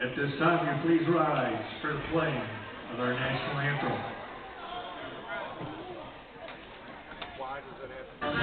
At this time, you please rise for the playing of our national anthem. Why does it have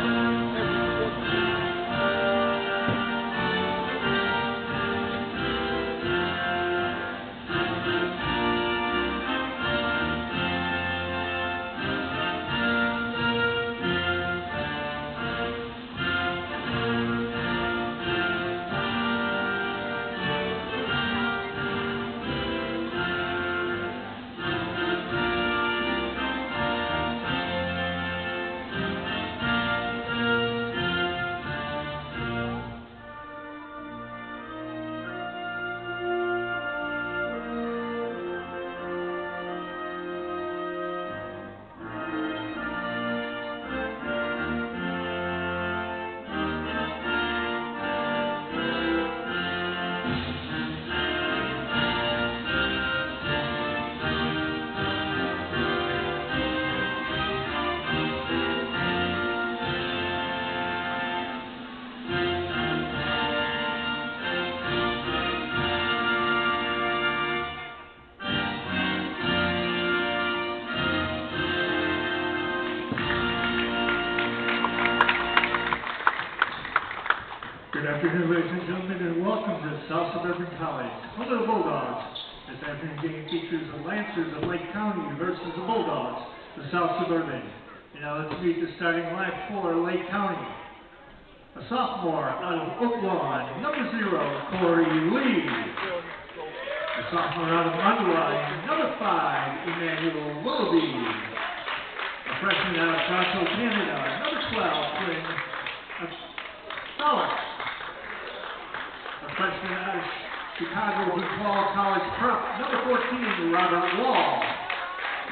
Good afternoon, ladies and gentlemen, and welcome to South Suburban College, home of the Bulldogs. This afternoon game features the Lancers of Lake County versus the Bulldogs, the South Suburban. And now let's meet the starting lineup for Lake County. A sophomore out of Oak Lawn, number 0, Corey Lee. A sophomore out of Underline, number 5, Emmanuel Willoughby. A freshman out of Toronto, Canada, number 12, Quinn Solak. A freshman out of Chicago DePaul College Prep, number 14, Robert Wall.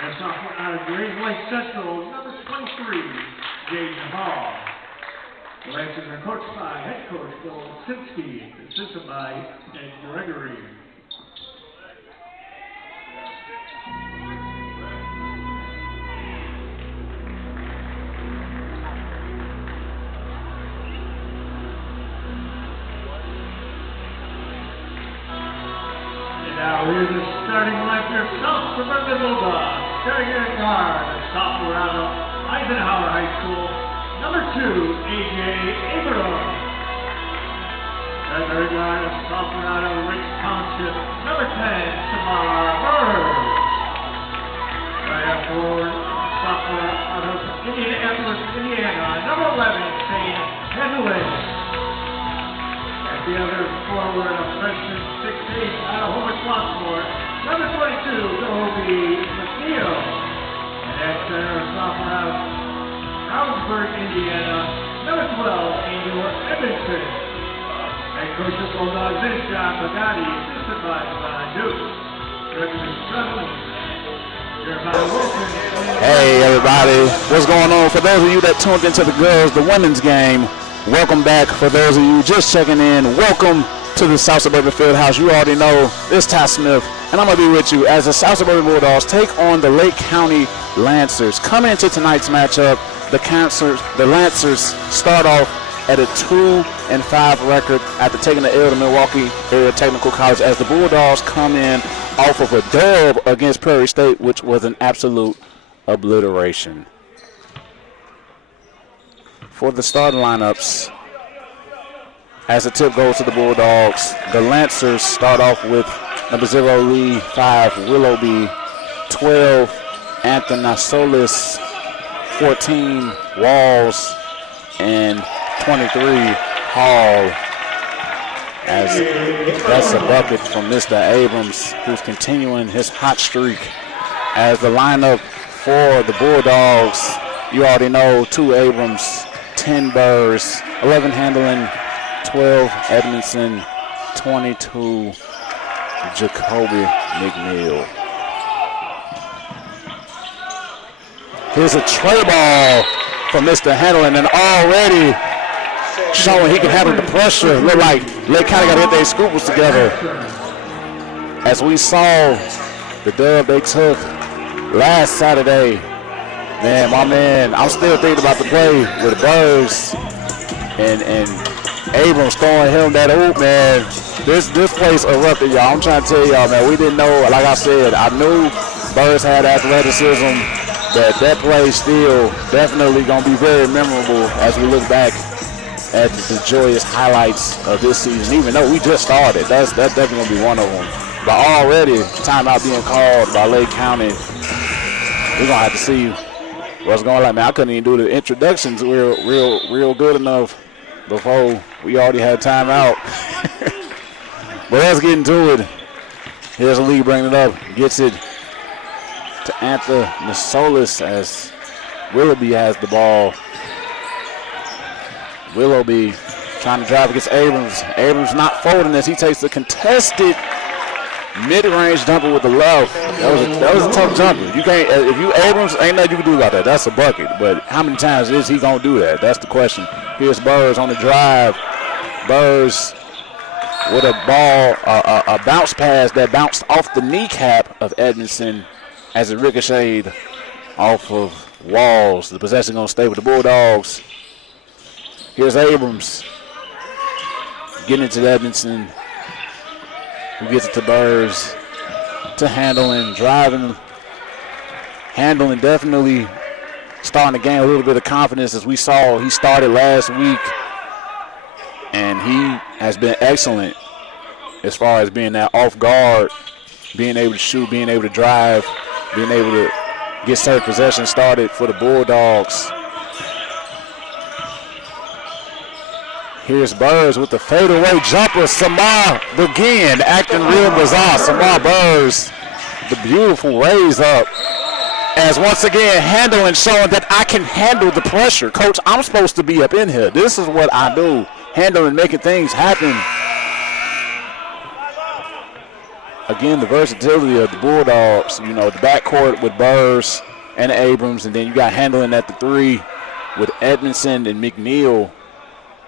And a sophomore out of Great Lake Central, number 23, James Hall. The Lancers are coached by head coach Bill Sinski, assisted by Ed Gregory. Now here's the starting lineup for South Suburban Bulldogs. Starting at guard, a sophomore out of Eisenhower High School, number 2, A.J. Abrams. Starting guard, a sophomore out of Rich Township, number 10, Samar Burrs. Right forward, sophomore out of Indianapolis, Indiana, number 11, Shane Henley. The other forward, a freshman 6'8", out of Homer Swansport, number 22, Toby McNeil. And at center, a sophomore out of Brownsburg, Indiana, number 12, Angel Edmondson. And coach of Bulldogs is John Pagani, assisted by Devon Dukes. Hey everybody, what's going on? For those of you that tuned into the girls, the women's game, welcome back. For those of you just checking in, welcome to the South Suburban Fieldhouse. You already know, it's Ty Smith, and I'm going to be with you as the South Suburban Bulldogs take on the Lake County Lancers. Coming into tonight's matchup, the Lancers start off at a 2-5 record after taking the L to Milwaukee Area Technical College, as the Bulldogs come in off of a dub against Prairie State, which was an absolute obliteration. For the starting lineups, as the tip goes to the Bulldogs, the Lancers start off with number 0, Lee, 5, Willoughby, 12, Anthony 14, Walls, and 23, Hall. As that's a bucket from Mr. Abrams, who's continuing his hot streak. As the lineup for the Bulldogs, you already know, 2 Abrams, 10 Burrs, 11 Handling, 12 Edmondson, 22 Jacoby McNeil. Here's a tray ball from Mr. Handling, and already showing he can handle the pressure. Look like Lake County got to get their scruples together. As we saw the dub they took last Saturday, man, my man, I'm still thinking about the play with the Birds and Abrams throwing him that oop, man. This place erupted, y'all. I'm trying to tell y'all, man. We didn't know, like I said, I knew Burris had athleticism, but that play still definitely going to be very memorable as we look back at the joyous highlights of this season. Even though we just started, that's definitely going to be one of them. But already, timeout being called by Lake County. We're going to have to see what's going on. Man, I couldn't even do the introductions real good enough before we already had timeout. But let's get into it. Here's the lead bringing it up. Gets it to Antha Nasolis as Willoughby has the ball. Willoughby trying to drive against Abrams. Abrams not folding as he takes the contested mid-range jumper with the left. That was a tough jumper. You can't, if you Abrams, ain't nothing you can do about that. That's a bucket. But how many times is he gonna do that? That's the question. Here's Burrs on the drive. Burrs with a ball, a bounce pass that bounced off the kneecap of Edmondson as it ricocheted off of Walls. The possession gonna stay with the Bulldogs. Here's Abrams getting it to Edmondson, who gets it to Burrs, to Handling, driving. Handling definitely starting to gain a little bit of confidence, as we saw he started last week, and he has been excellent as far as being that off guard, being able to shoot, being able to drive, being able to get certain possessions started for the Bulldogs. Here's Burrs with the fadeaway jumper. Samar again acting real bizarre. Samar Burrs, the beautiful raise up. As once again, Handling showing that I can handle the pressure. Coach, I'm supposed to be up in here. This is what I do. Handling, making things happen. Again, the versatility of the Bulldogs. You know, the backcourt with Burrs and Abrams, and then you got Handling at the three with Edmondson and McNeil.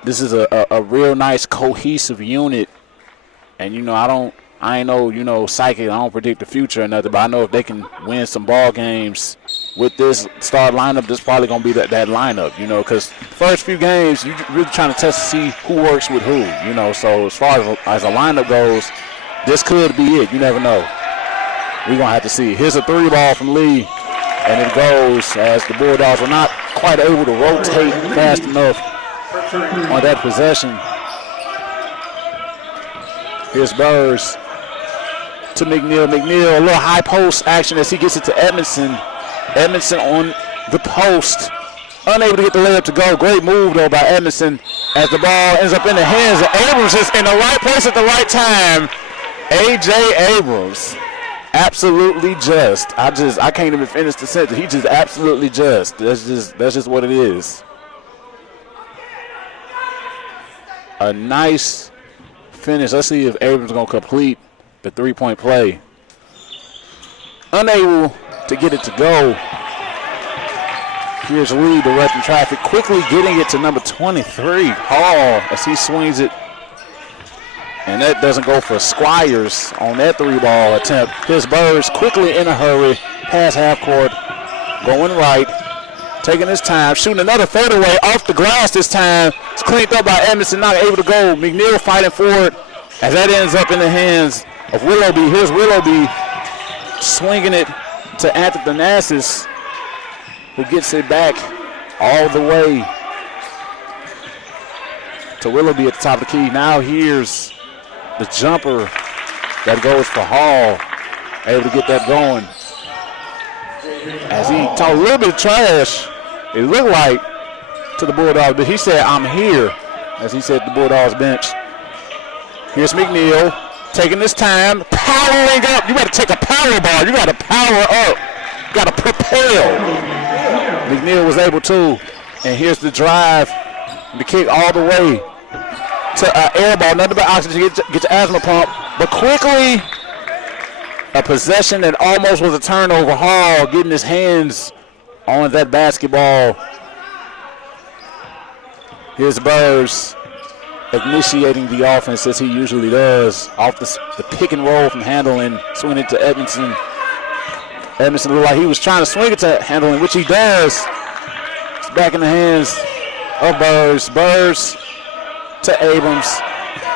This is a real nice cohesive unit. And, you know, I ain't no, you know, psychic. I don't predict the future or nothing, but I know if they can win some ball games with this start lineup, this probably going to be that lineup, you know, because first few games, you're really trying to test to see who works with who, you know. So as far as a lineup goes, this could be it. You never know. We're going to have to see. Here's a three ball from Lee, and it goes as the Bulldogs were not quite able to rotate fast enough on that possession. Here's Burrs to McNeil. McNeil, a little high post action as he gets it to Edmondson. Edmondson on the post, unable to get the layup to go. Great move, though, by Edmondson as the ball ends up in the hands of Abrams. Is in the right place at the right time. A.J. Abrams, absolutely just. I can't even finish the sentence. He just absolutely just. That's just what it is. A nice finish. Let's see if Abrams is going to complete the three-point play. Unable to get it to go. Here's Lee directing traffic, quickly getting it to number 23, Hall, as he swings it. And that doesn't go for Squires on that three-ball attempt. Here's Burrs quickly in a hurry, past half court, going right, taking his time, shooting another fadeaway off the glass this time. It's cleaned up by Edmondson, not able to go. McNeil fighting for it as that ends up in the hands of Willoughby. Here's Willoughby swinging it to Anthony, who gets it back all the way to Willoughby at the top of the key. Now here's the jumper that goes for Hall, able to get that going. As he talked a little bit of trash, it looked like, to the Bulldogs, but he said, I'm here, as he said to the Bulldogs bench. Here's McNeil taking this time, powering up. You got to take a power ball. You got to power up. You got to propel. McNeil was able to. And here's the drive, the kick all the way to air ball. Nothing but oxygen. Get your asthma pump. But quickly, a possession that almost was a turnover. Hall getting his hands on that basketball. Here's Burrs initiating the offense as he usually does. Off the pick and roll from Handling, swinging it to Edmondson. Edmondson looked like he was trying to swing it to Handling, which he does. It's back in the hands of Burrs. Burrs to Abrams.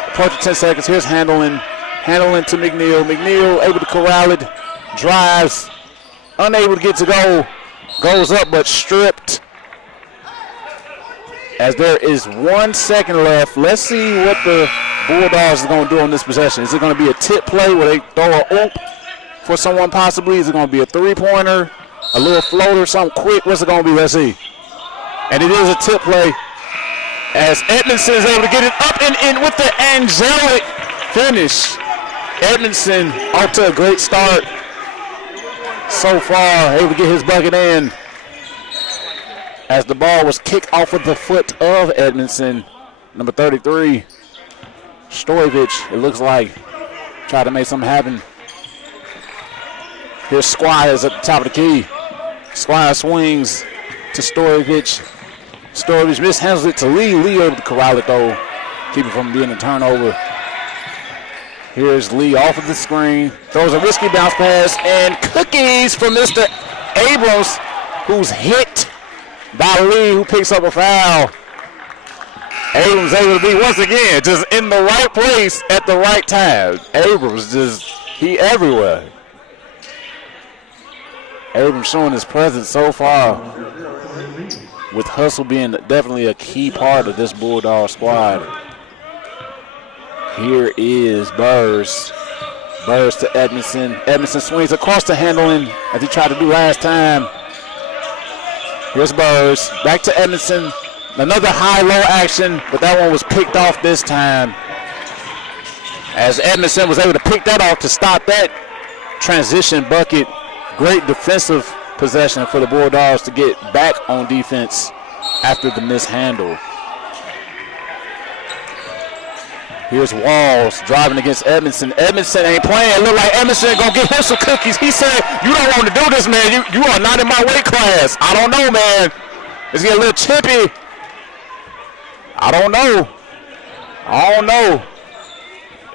Approaching 10 seconds. Here's Handling. Handling to McNeil. McNeil able to corral it. Drives. Unable to get to goal. Goes up but stripped. As there is 1 second left. Let's see what the Bulldogs are going to do on this possession. Is it going to be a tip play where they throw a oop for someone possibly? Is it going to be a three-pointer, a little floater, something quick? What's it going to be? Let's see. And it is a tip play as Edmondson is able to get it up and in with the angelic finish. Edmondson off to a great start so far, able to get his bucket in as the ball was kicked off of the foot of Edmondson. Number 33, Stoyevich, it looks like, tried to make something happen. Here's Squires at the top of the key. Squires swings to Stoyevich. Stoyevich mishandles it to Lee. Lee able to corral it though, keep it from being a turnover. Here's Lee off of the screen, throws a risky bounce pass, and cookies from Mr. Abrams, who's hit by Lee, who picks up a foul. Abrams able to be, once again, just in the right place at the right time. Abrams he everywhere. Abrams showing his presence so far, with hustle being definitely a key part of this Bulldog squad. Here is Burrs. Burrs to Edmondson. Edmondson swings across the Handling as he tried to do last time. Here's Burrs. Back to Edmondson. Another high-low action, but that one was picked off this time, as Edmondson was able to pick that off to stop that transition bucket. Great defensive possession for the Bulldogs to get back on defense after the mishandle. Here's Walls driving against Edmondson. Edmondson ain't playing. It look like Edmondson gonna get him some cookies. He said, "You don't want to do this, man. You are not in my weight class." I don't know, man. It's getting a little chippy. I don't know.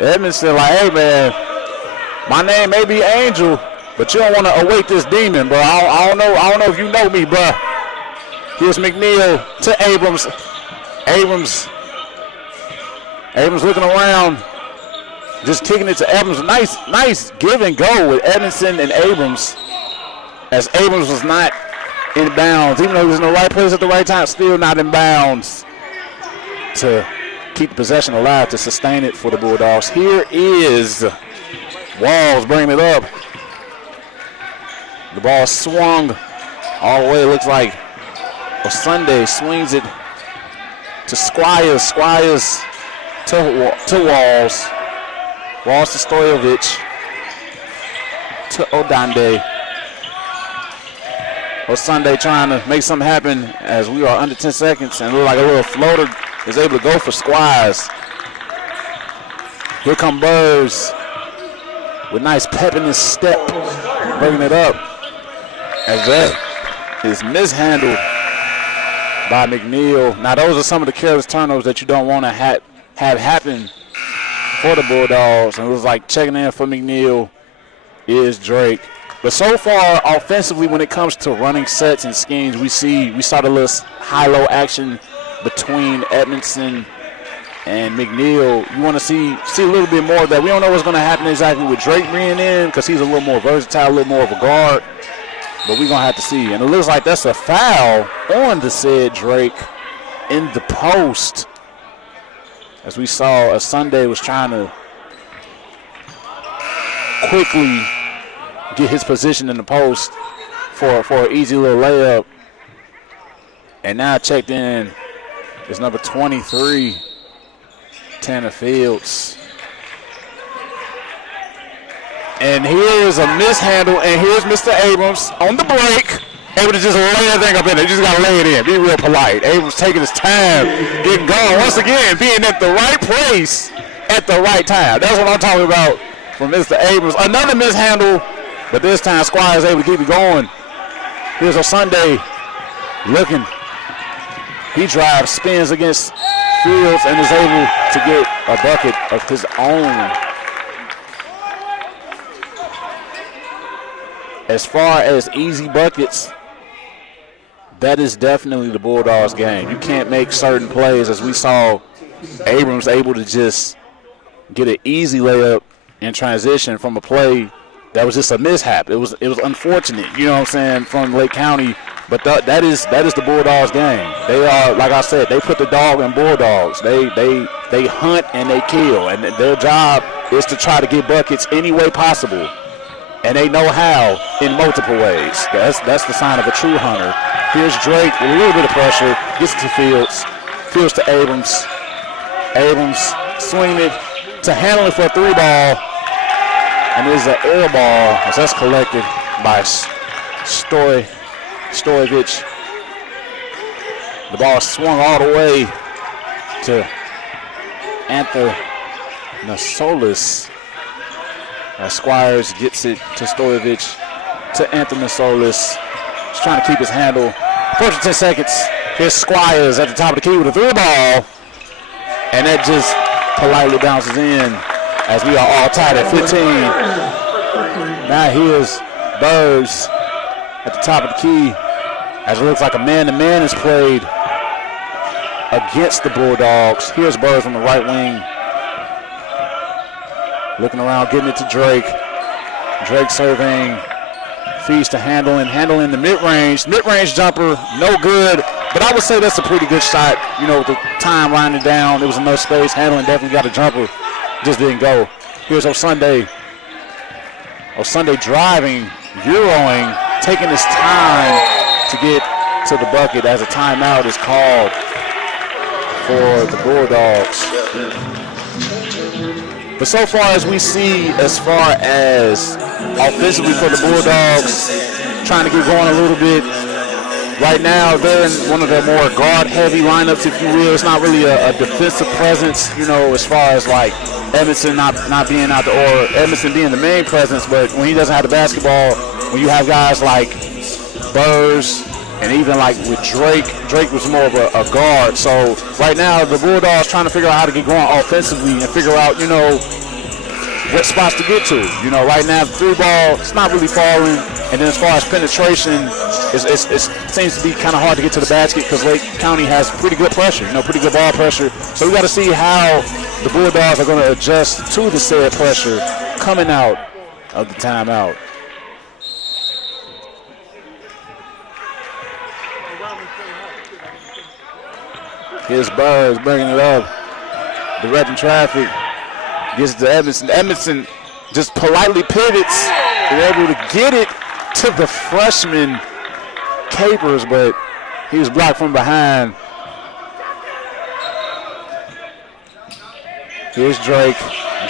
Edmondson like, "Hey, man, my name may be Angel, but you don't want to awake this demon, bro. I don't know if you know me, bro." Here's McNeil to Abrams. Abrams looking around, just kicking it to Abrams. Nice give and go with Edmondson and Abrams, as Abrams was not in bounds. Even though he was in the right place at the right time, still not in bounds to keep the possession alive, to sustain it for the Bulldogs. Here is Walls bringing it up. The ball swung all the way, it looks like. Sunday swings it to Squires. Squires to Walls. Walls to Stoyevich. To Odande. Sunday trying to make something happen as we are under 10 seconds, and look like a little floater is able to go for Squires. Here come Burrs with nice pep in his step, bringing it up. As that is mishandled by McNeil. Now those are some of the careless turnovers that you don't want to have happen for the Bulldogs. And it was like checking in for McNeil is Drake. But so far, offensively, when it comes to running sets and schemes, we saw the little high-low action between Edmondson and McNeil. You want to see a little bit more of that. We don't know what's going to happen exactly with Drake bringing in, because he's a little more versatile, a little more of a guard. But we're going to have to see. And it looks like that's a foul on the said Drake in the post. As we saw, Sunday was trying to quickly get his position in the post for an easy little layup. And now checked in is number 23, Tanner Fields. And here's a mishandle, and here's Mr. Abrams on the break, able to just lay that thing up in there. You just got to lay it in. Be real polite. Abrams taking his time, getting going. Once again, being at the right place at the right time. That's what I'm talking about from Mr. Abrams. Another mishandle, but this time Squire is able to keep it going. Here's Sunday looking. He drives, spins against Fields, and is able to get a bucket of his own. As far as easy buckets, that is definitely the Bulldogs game. You can't make certain plays, as we saw Abrams able to just get an easy layup in transition from a play that was just a mishap. It was unfortunate, you know what I'm saying, from Lake County. But that is the Bulldogs game. They are, like I said, they put the dog in Bulldogs. They hunt and they kill, and their job is to try to get buckets any way possible. And they know how in multiple ways. That's the sign of a true hunter. Here's Drake with a little bit of pressure, gets it to Fields. Fields to Abrams. Abrams swinging it to handle it for a 3-ball. And there's an air ball as that's collected by Stoyevich. The ball swung all the way to Anthony Squires gets it to Stoyevich, to Anthony Solis. He's trying to keep his handle. First 10 seconds. Here's Squires at the top of the key with a 3-ball. And that just politely bounces in as we are all tied at 15. Now here's Burrs at the top of the key as it looks like a man-to-man is played against the Bulldogs. Here's Burrs on the right wing. Looking around, getting it to Drake. Drake serving, feeds to handling the mid-range. Mid-range jumper, no good. But I would say that's a pretty good shot. You know, with the time winding down, there was enough space. Handling definitely got a jumper. Just didn't go. Here's O'Sunday. O'Sunday driving, Euroing, taking his time to get to the bucket as a timeout is called for the Bulldogs. But so far as we see, as far as offensively for the Bulldogs, trying to get going a little bit. Right now, they're in one of their more guard-heavy lineups, if you will. It's not really a defensive presence, you know, as far as like Edmondson not being out there, or Edmondson being the main presence. But when he doesn't have the basketball, when you have guys like Burrs and even like with Drake was more of a guard. So right now, the Bulldogs trying to figure out how to get going offensively and figure out, you know, what spots to get to. You know, right now, the 3-ball, it's not really falling. And then as far as penetration, it seems to be kind of hard to get to the basket because Lake County has pretty good pressure, you know, pretty good ball pressure. So we got to see how the Bulldogs are going to adjust to the said pressure coming out of the timeout. Here's Burrs bringing it up, directing traffic, gets it to Edmondson. Edmondson just politely pivots and able to get it to the freshman Capers, but he was blocked from behind. Here's Drake.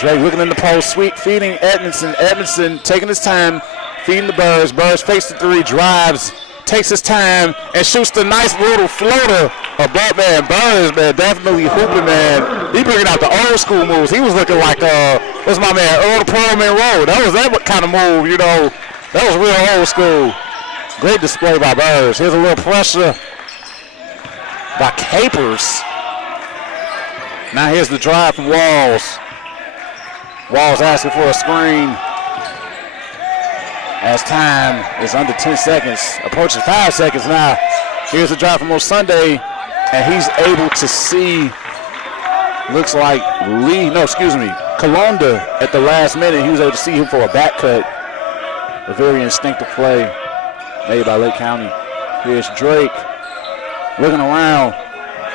Drake looking in the post, feeding Edmondson. Edmondson taking his time, feeding the Burrs. Burrs fakes the 3, drives, takes his time, and shoots the nice little floater. But man, Burrs, man, definitely hooping, man. He bringing out the old school moves. He was looking like, what's my man, Earl Pearlman Road. That was that kind of move, you know. That was real old school. Great display by Burrs. Here's a little pressure by Capers. Now here's the drive from Walls. Walls asking for a screen. As time is under 10 seconds, approaching 5 seconds now. Here's the drive from O'Sunday, and he's able to see, looks like Kalonda at the last minute. He was able to see him for a back cut. A very instinctive play made by Lake County. Here's Drake looking around,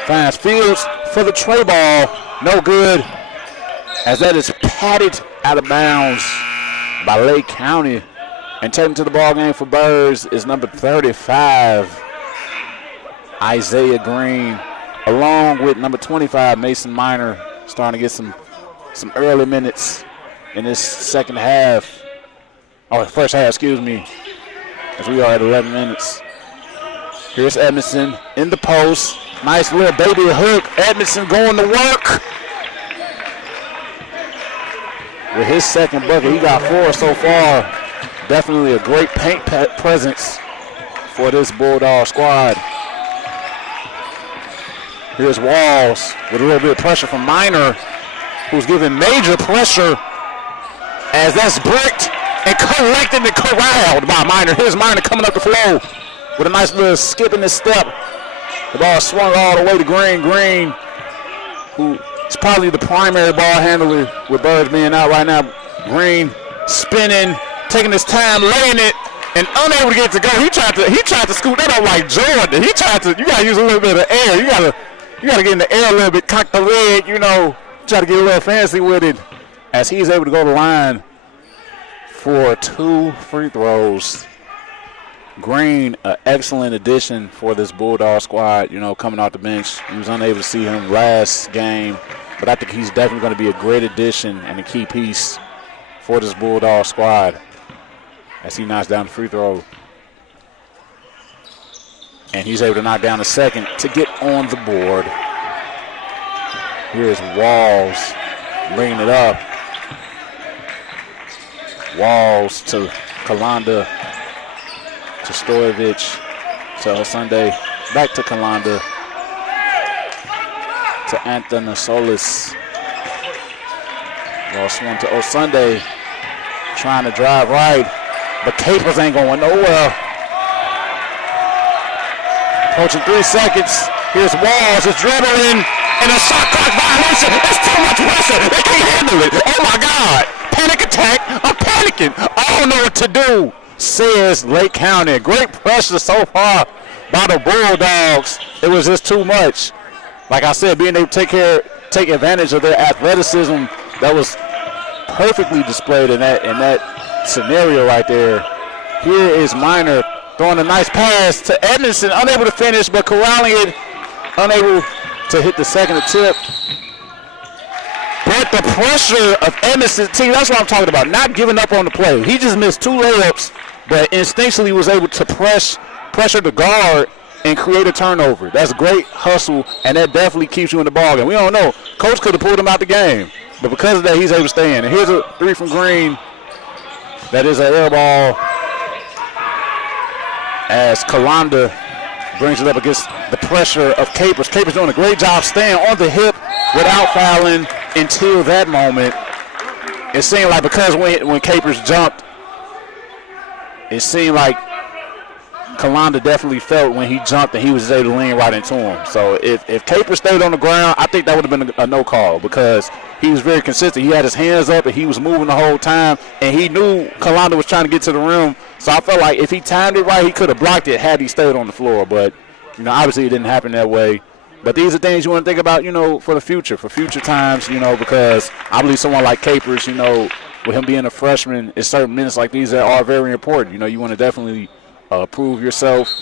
finds Fields for the tray ball. No good, as that is patted out of bounds by Lake County. And taking to the ball game for Burrs is number 35, Isaiah Green, along with number 25, Mason Minor, starting to get some early minutes in this first half, excuse me, as we are at 11 minutes. Here's Edmondson in the post. Nice little baby hook. Edmondson going to work. With his second bucket, he got 4 so far. Definitely a great paint presence for this Bulldog squad. Here's Walls with a little bit of pressure from Minor, who's giving major pressure as that's bricked and collected and corralled by Minor. Here's Minor coming up the floor with a nice little skip in his step. The ball swung all the way to Green. Green, who is probably the primary ball handler with Birds being out right now. Green spinning, taking his time, laying it, and unable to get it to go. He tried to scoot that up like Jordan. You gotta use a little bit of air. You gotta get in the air a little bit, cock the leg, try to get a little fancy with it. As he's able to go to the line for 2 free throws. Green, an excellent addition for this Bulldog squad, coming off the bench. You was unable to see him last game, but I think he's definitely going to be a great addition and a key piece for this Bulldog squad as he knocks down the free throw. And he's able to knock down the second to get on the board. Here's Walls bringing it up. Walls to Kalanda, to Stoyevich, to Osunde, back to Kalanda, to Anthony-Solis. Ball swung to Osunde, trying to drive right, but Capers ain't going nowhere. Approaching 3 seconds. Here's Walls, it's dribbling, and a shot clock violation. That's too much pressure. They can't handle it. Oh my God. Panic attack. I'm panicking. I don't know what to do, says Lake County. Great pressure so far by the Bulldogs. It was just too much. Like I said, being able to take advantage of their athleticism that was perfectly displayed in that scenario right there. Here is Minor throwing a nice pass to Edmondson, unable to finish, but corralling it, unable to hit the second attempt. But the pressure of Edmondson's team, that's what I'm talking about, not giving up on the play. He just missed 2 layups, but instinctually was able to pressure the guard and create a turnover. That's great hustle, and that definitely keeps you in the ballgame. We don't know. Coach could have pulled him out the game, but because of that, he's able to stay in. And here's a 3 from Green. That is an air ball as Kalanda brings it up against the pressure of Capers. Capers doing a great job staying on the hip without fouling until that moment. It seemed like because when Capers jumped, it seemed like Kalanda definitely felt when he jumped and he was able to lean right into him. So if Capers stayed on the ground, I think that would have been a no call because he was very consistent. He had his hands up and he was moving the whole time, and he knew Kalanda was trying to get to the rim. So I felt like if he timed it right, he could have blocked it had he stayed on the floor. But, obviously it didn't happen that way. But these are things you want to think about, for the future, for future times, because I believe someone like Capers, with him being a freshman, it's certain minutes like these that are very important. You want to definitely prove yourself,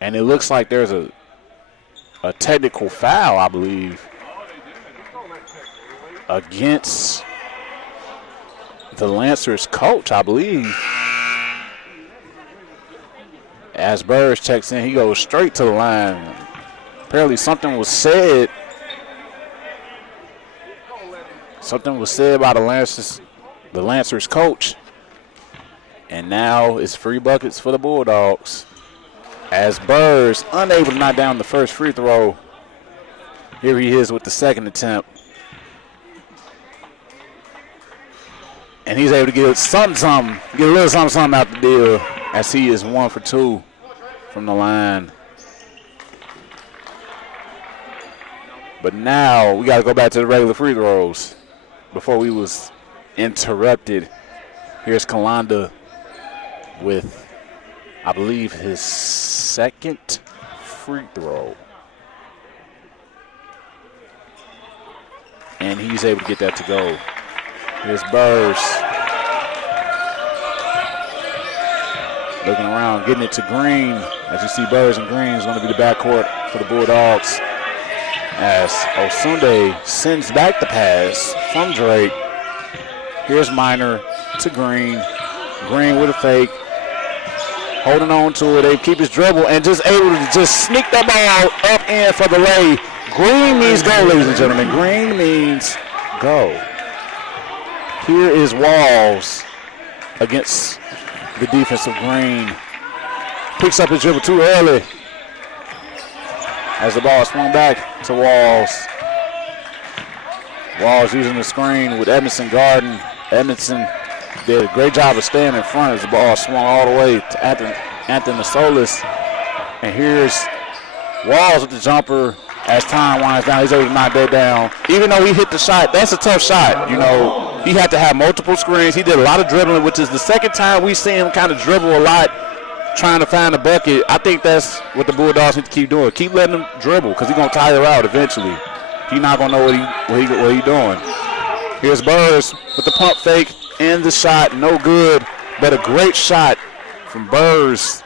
And it looks like there's a technical foul, I believe, against the Lancers coach, I believe. As Burrs checks in, he goes straight to the line. Apparently something was said. Something was said by the Lancers coach. And now it's free buckets for the Bulldogs. As Burrs unable to knock down the first free throw. Here he is with the second attempt. And he's able to get a little something out the deal as he is 1 for 2 from the line. But now we got to go back to the regular free throws before we was interrupted. Here's Kalanda with, I believe, his second free throw. And he's able to get that to go. Here's Burrs. Looking around, getting it to Green. As you see, Burrs and Green is going to be the backcourt for the Bulldogs. As Osunde sends back the pass from Drake. Here's Minor to Green. Green with a fake. Holding on to it. They keep his dribble and just able to just sneak that ball up in for the lay. Green means go, ladies and gentlemen. Green means go. Here is Walls against the defense of Green. Picks up his dribble too early as the ball swung back to Walls. Walls using the screen with Edmondson guarding. Edmondson did a great job of staying in front as the ball swung all the way to Anthony Solis. And here's Walls with the jumper. As time winds down, he's able to knock that down. Even though he hit the shot, that's a tough shot. You know, he had to have multiple screens. He did a lot of dribbling, which is the second time we've seen him kind of dribble a lot, trying to find a bucket. I think that's what the Bulldogs need to keep doing. Keep letting him dribble because he's going to tire out eventually. He's not going to know what he doing. Here's Burrs with the pump fake and the shot. No good, but a great shot from Burrs.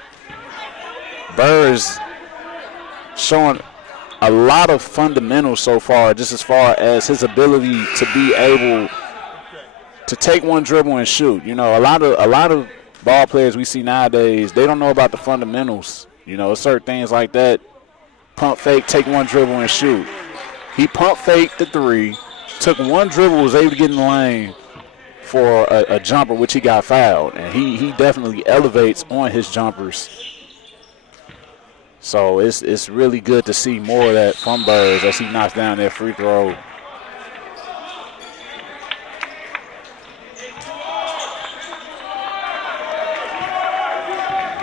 Burrs showing a lot of fundamentals so far, just as far as his ability to be able to take one dribble and shoot. You know, a lot of ball players we see nowadays, they don't know about the fundamentals. You know, certain things like that. Pump fake, take one dribble and shoot. He pump faked the three, took one dribble, was able to get in the lane for a jumper, which he got fouled. And he definitely elevates on his jumpers. So it's really good to see more of that from Burrs as he knocks down that free throw.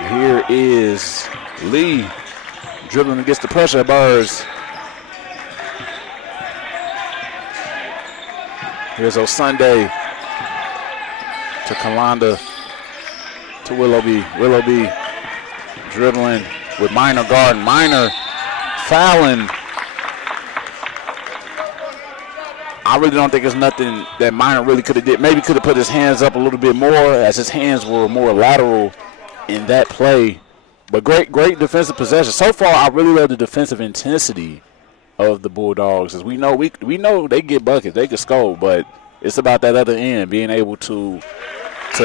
Here is Lee dribbling against the pressure of Burrs. Here's O'Sunday to Kalanda to Willoughby. Willoughby dribbling with Minor guarding. Minor fouling. I really don't think it's nothing that Minor really could have did. Maybe could have put his hands up a little bit more, as his hands were more lateral in that play. But great defensive possession. So far, I really love the defensive intensity of the Bulldogs. As we know they get buckets, they can score, but it's about that other end, being able to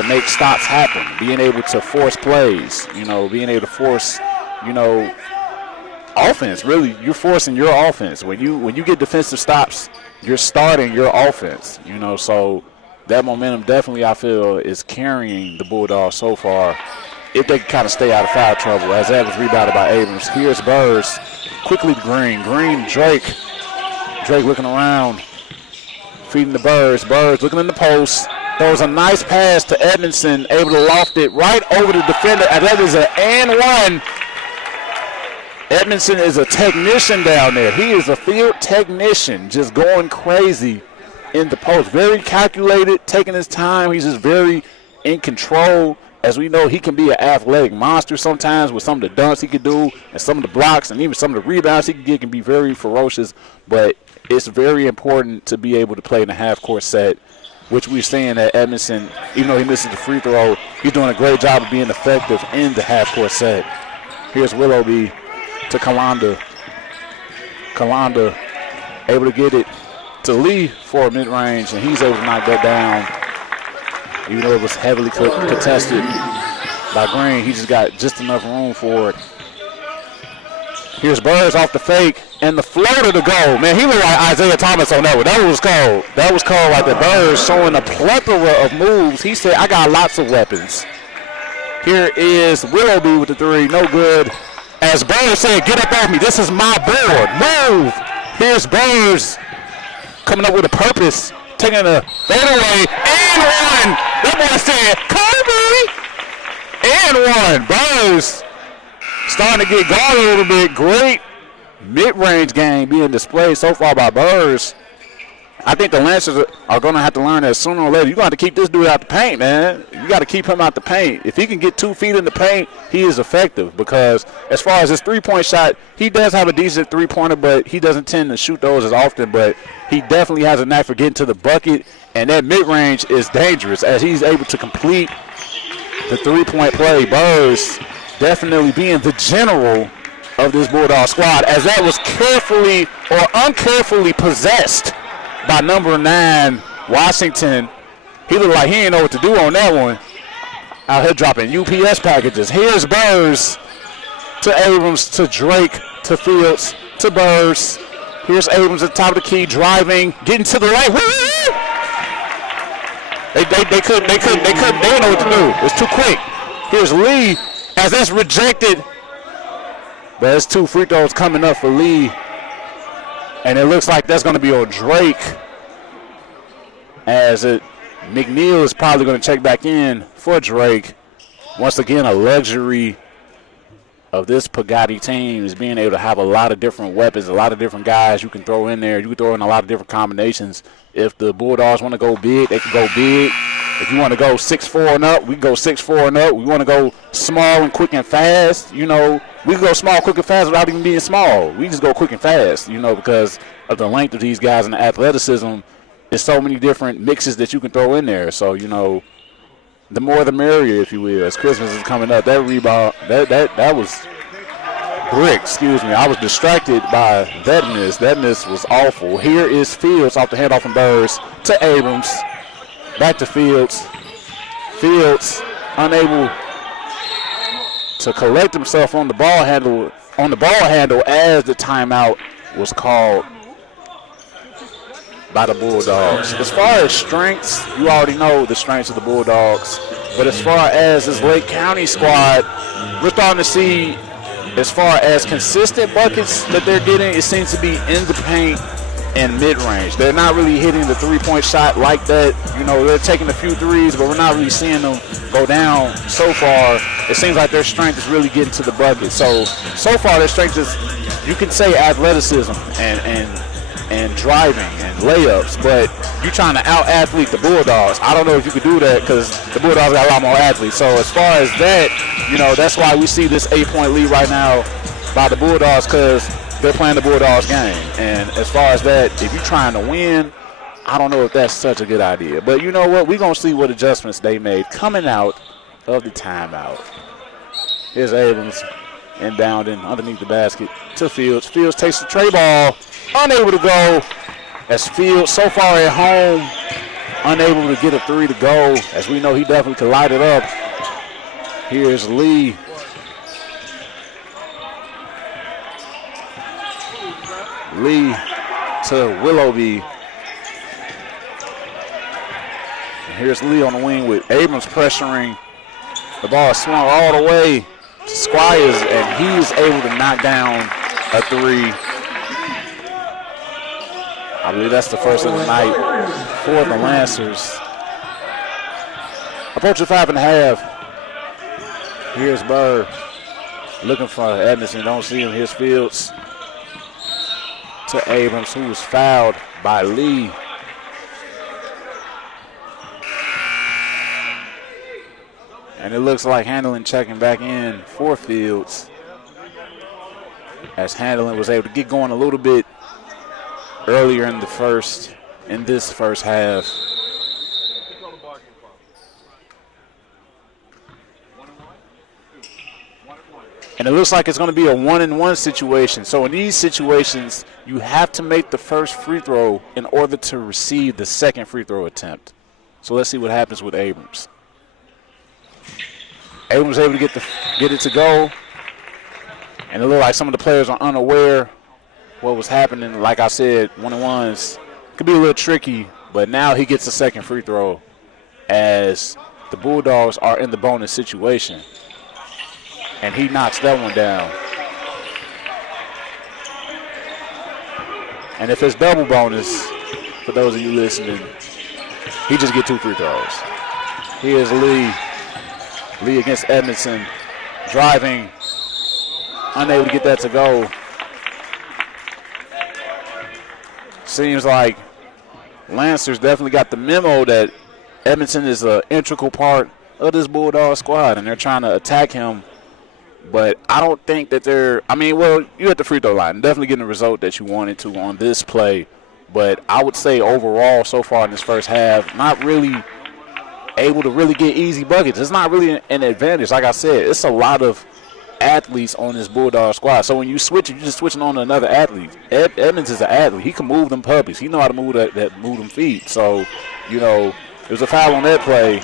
make stops happen, being able to force plays, you know, being able to force, you know, offense. Really, you're forcing your offense. When you get defensive stops, you're starting your offense, you know. So that momentum definitely, I feel, is carrying the Bulldogs so far. If they can kind of stay out of foul trouble, as that was rebounded by Abrams. Here's Burrs, quickly to Green. Green, Drake looking around, feeding the Burrs. Burrs looking in the post. Throws a nice pass to Edmondson, able to loft it right over the defender, and that is an and one. Edmondson is a technician down there. He is a field technician, just going crazy in the post. Very calculated, taking his time. He's just very in control. As we know, he can be an athletic monster sometimes with some of the dunks he can do and some of the blocks and even some of the rebounds he can get can be very ferocious. But it's very important to be able to play in a half-court set, which we're seeing that Edmondson, even though he misses the free throw, he's doing a great job of being effective in the half-court set. Here's Willoughby to Kalanda. Kalanda able to get it to Lee for a mid-range, and he's able to knock that down. Even though it was heavily contested by Green, he just got just enough room for it. Here's Burrs off the fake, and the floater to go. Man, he looked like Isaiah Thomas on that one. That was cold. That was cold like that. Burrs showing a plethora of moves. He said, I got lots of weapons. Here is Willoughby with the three. No good. As Burrs said, get up off me. This is my board. Move. Here's Burrs coming up with a purpose. Taking a fadeaway, and one. That boy said, Kobe. And one. Burrs starting to get guarded a little bit. Great mid-range game being displayed so far by Burrs. I think the Lancers are going to have to learn that sooner or later. You're going to have to keep this dude out the paint, man. You got to keep him out the paint. If he can get 2 feet in the paint, he is effective, because as far as his three-point shot, he does have a decent three-pointer, but he doesn't tend to shoot those as often. But he definitely has a knack for getting to the bucket, and that mid-range is dangerous as he's able to complete the three-point play. Burrs definitely being the general of this Bulldog squad, as that was carefully or uncarefully possessed by number 9, Washington. He looked like he didn't know what to do on that one. Out here dropping UPS packages. Here's Burrs to Abrams, to Drake, to Fields, to Burrs. Here's Abrams at the top of the key, driving, getting to the lane. They didn't know what to do. It's too quick. Here's Lee, as that's rejected. But there's 2 free throws coming up for Lee. And it looks like that's going to be on Drake, as McNeil is probably going to check back in for Drake. Once again, a luxury of this Pagani team is being able to have a lot of different weapons, a lot of different guys you can throw in there. You can throw in a lot of different combinations. If the Bulldogs want to go big, they can go big. If you want to go 6'4" and up, we can go 6'4" and up. We want to go small and quick and fast. You know, we can go small, quick, and fast without even being small. We just go quick and fast, you know, because of the length of these guys and the athleticism. There's so many different mixes that you can throw in there. So, you know, the more the merrier, if you will. As Christmas is coming up, that rebound, that was brick, excuse me. I was distracted by that miss. That miss was awful. Here is Fields off the handoff from Burrs to Abrams. Back to Fields. Fields unable to collect himself on the ball handle as the timeout was called by the Bulldogs. As far as strengths, you already know the strengths of the Bulldogs. But as far as this Lake County squad, we're starting to see, as far as consistent buckets that they're getting, it seems to be in the paint and mid-range. They're not really hitting the three-point shot like that. You know, they're taking a few threes, but we're not really seeing them go down so far. It seems like their strength is really getting to the bucket. So far their strength is, you can say, athleticism and driving and layups, but you're trying to out-athlete the Bulldogs. I don't know if you could do that because the Bulldogs got a lot more athletes. So as far as that, you know, that's why we see this 8-point lead right now by the Bulldogs, because they're playing the Bulldogs game. And as far as that, if you're trying to win, I don't know if that's such a good idea. But you know what? We're going to see what adjustments they made coming out of the timeout. Here's Abrams inbounding underneath the basket to Fields. Fields takes the tray ball, unable to go, as Fields so far at home, unable to get a three to go, as we know he definitely could light it up. Here's Lee. Lee to Willoughby. And here's Lee on the wing with Abrams pressuring. The ball is swung all the way to Squires, and he is able to knock down a three. I believe that's the first of the night for the Lancers. Approaching 5.5. Here's Burr looking for Edmondson. Don't see him. Here's Fields to Abrams, who was fouled by Lee. And it looks like Handling checking back in for Fields, as Handling was able to get going a little bit earlier in this first half. And it looks like it's going to be a 1-and-1 situation. So in these situations, you have to make the first free throw in order to receive the second free throw attempt. So let's see what happens with Abrams. Abrams able to get it to go. And it looked like some of the players are unaware what was happening. Like I said, 1-and-1s could be a little tricky, but now he gets the second free throw as the Bulldogs are in the bonus situation. And he knocks that one down. And if it's double bonus, for those of you listening, he just get 2 free throws. Here's Lee. Lee against Edmondson. Driving. Unable to get that to go. Seems like Lancers definitely got the memo that Edmondson is an integral part of this Bulldog squad, and they're trying to attack him. But I don't think that you're at the free throw line. Definitely getting the result that you wanted to on this play. But I would say overall, so far in this first half, not really able to really get easy buckets. It's not really an advantage. Like I said, it's a lot of athletes on this Bulldog squad. So when you switch, you're just switching on to another athlete. Edmonds is an athlete. He can move them puppies. He know how to move move them feet. So, you know, there's a foul on that play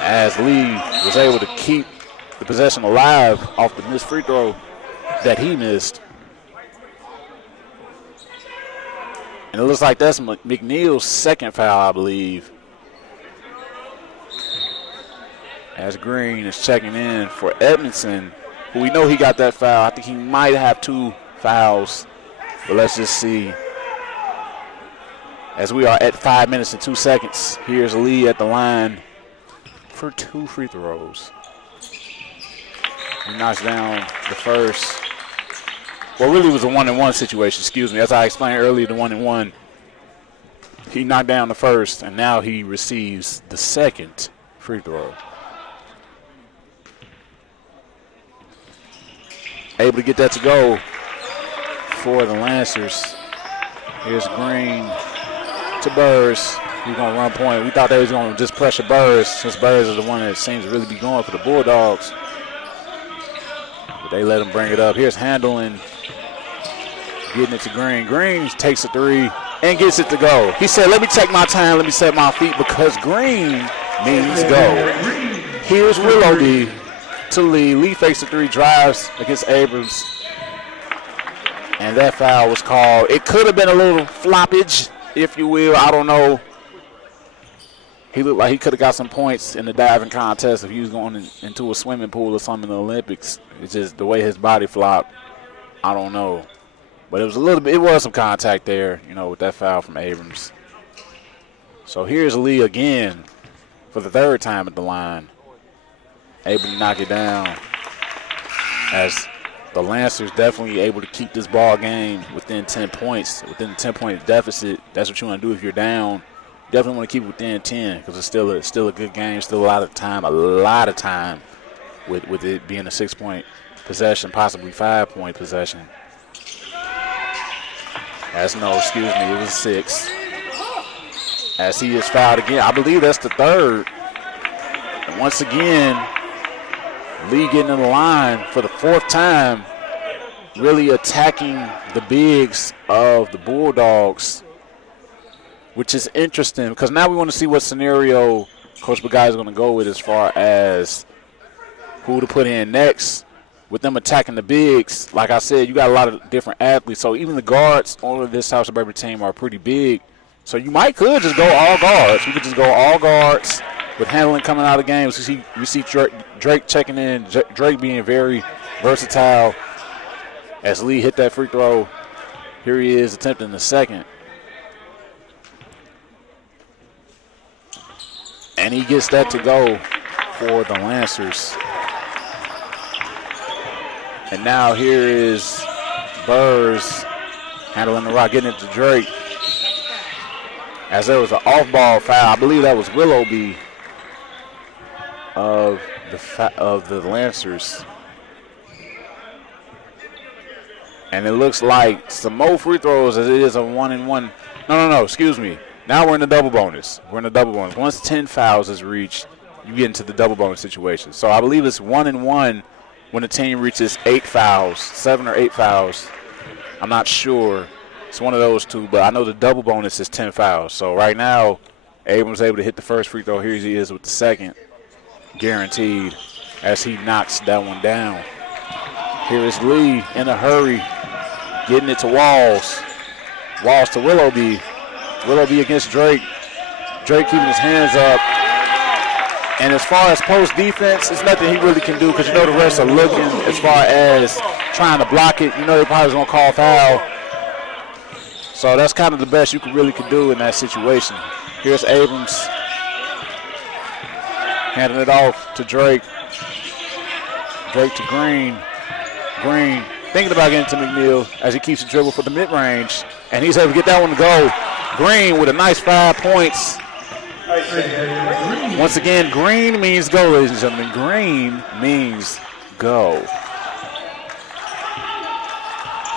as Lee was able to keep the possession alive off the missed free throw that he missed. And it looks like that's McNeil's second foul, I believe. As Green is checking in for Edmondson, who we know he got that foul. I think he might have 2 fouls, but let's just see. As we are at 5 minutes and 2 seconds, here's Lee at the line for 2 free throws. He knocks down the first. Well, really it was a 1-and-1 situation, excuse me. As I explained earlier, the 1-and-1. He knocked down the first, and now he receives the second free throw. Able to get that to go for the Lancers. Here's Green to Burrs. He's going to run point. We thought they was going to just pressure Burrs, since Burrs is the one that seems to really be going for the Bulldogs. But they let him bring it up. Here's Handling, getting it to Green. Green takes a three and gets it to go. He said, let me take my time, let me set my feet, because Green means go. Here's Willoughby to Lee. Lee fakes the three, drives against Abrams. And that foul was called. It could have been a little floppage, if you will. I don't know. He looked like he could have got some points in the diving contest if he was going into a swimming pool or something in the Olympics. It's just the way his body flopped. I don't know. But it was a little bit, it was some contact there, you know, with that foul from Abrams. So here's Lee again for the third time at the line. Able to knock it down, as the Lancers definitely able to keep this ball game within 10 points, within the 10-point deficit. That's what you want to do if you're down. You definitely want to keep it within 10, because it's still a good game, still a lot of time with it being a 6-point possession, possibly 5-point possession. It was 6. As he is fouled again. I believe that's the third. And once again, Lee getting in the line for the fourth time, really attacking the bigs of the Bulldogs, which is interesting, because now we want to see what scenario Coach Bagay is going to go with as far as who to put in next. With them attacking the bigs, like I said, you got a lot of different athletes. So even the guards on this South Suburban team are pretty big. So you could just go all guards. We could just go all guards with Handling coming out of games. We see Drake checking in, Drake being very versatile. As Lee hit that free throw, here he is attempting the second. And he gets that to go for the Lancers. And now here is Burrs handling the rock, getting it to Drake. As there was an off-ball foul, I believe that was Willoughby of the Lancers. And it looks like some more free throws, as it is a 1-and-1. No, excuse me. Now we're in the double bonus. Once 10 fouls is reached, you get into the double bonus situation. So I believe it's 1-and-1 when the team reaches 8 fouls, 7 or 8 fouls. I'm not sure. It's one of those two, but I know the double bonus is 10 fouls. So right now, Abrams able to hit the first free throw. Here he is with the second, guaranteed, as he knocks that one down. Here is Lee in a hurry, getting it to Walls. Walls to Willoughby. Willoughby against Drake. Drake keeping his hands up. And as far as post defense, it's nothing he really can do, because you know the refs are looking as far as trying to block it. You know they probably going to call foul. So that's kind of the best you really could do in that situation. Here's Abrams handing it off to Drake. Drake to Green. Green thinking about getting to McNeil as he keeps the dribble for the mid-range. And he's able to get that one to go. Green with a nice 5 points. Once again, green means go, ladies and gentlemen. Green means go.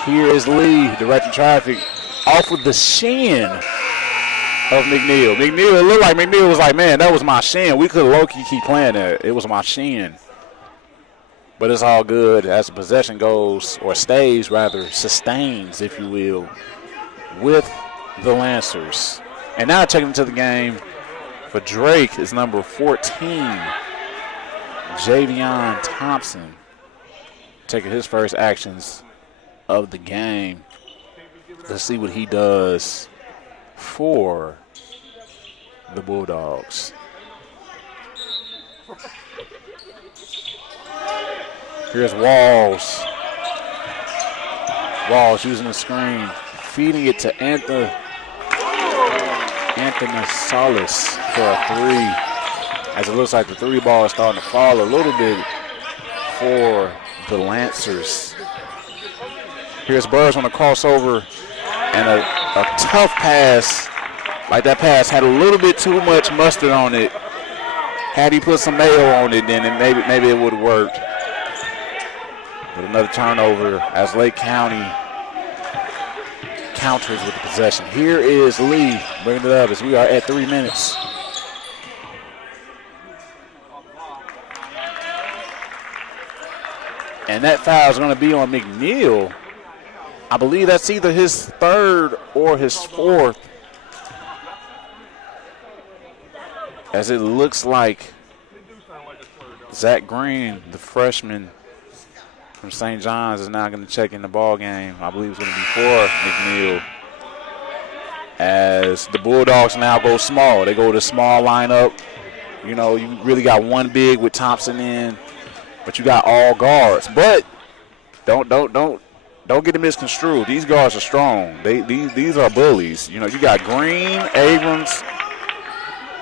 Here is Lee directing traffic off of the shin of McNeil. It looked like McNeil was like, man, that was my shin. We could low-key keep playing that. It was my shin. But it's all good as the possession goes, or stays rather, sustains, if you will, with the Lancers. And now checking into the game for Drake is number 14, Javion Thompson, taking his first actions of the game. Let's see what he does for the Bulldogs. Here's Walls. Walls using the screen, feeding it to Anthony Salas for a three. As it looks like the three ball is starting to fall a little bit for the Lancers. Here's Burrs on a crossover and a tough pass. Like that pass had a little bit too much mustard on it. Had he put some mayo on it, then maybe it would have worked. But another turnover as Lake County counters with the possession. Here is Lee bringing it up as we are at 3 minutes. And that foul is going to be on McNeil. I believe that's either his third or his fourth. As it looks like Zach Green, the freshman from St. John's, is now going to check in the ball game. I believe it's going to be for McNeil. As the Bulldogs now go small. They go to small lineup. You know, you really got one big with Thompson in, but you got all guards. But don't get it misconstrued. These guards are strong. These are bullies. You know, you got Green, Abrams,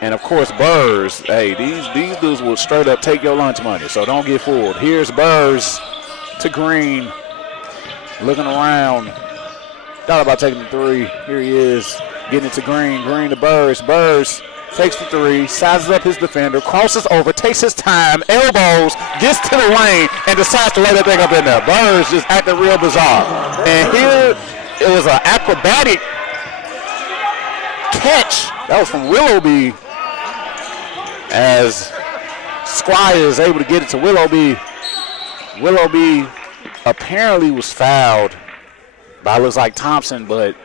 and of course Burrs. Hey, these dudes will straight up take your lunch money, so don't get fooled. Here's Burrs to Green, looking around. Thought about taking the three. Here he is, getting it to Green. Green to Burrs. Burrs takes the three, sizes up his defender, crosses over, takes his time, elbows, gets to the lane, and decides to lay that thing up in there. Burrs just acting real bizarre. And here it was an acrobatic catch. That was from Willoughby, as Squires able to get it to Willoughby. Willoughby apparently was fouled by, looks like, Thompson, but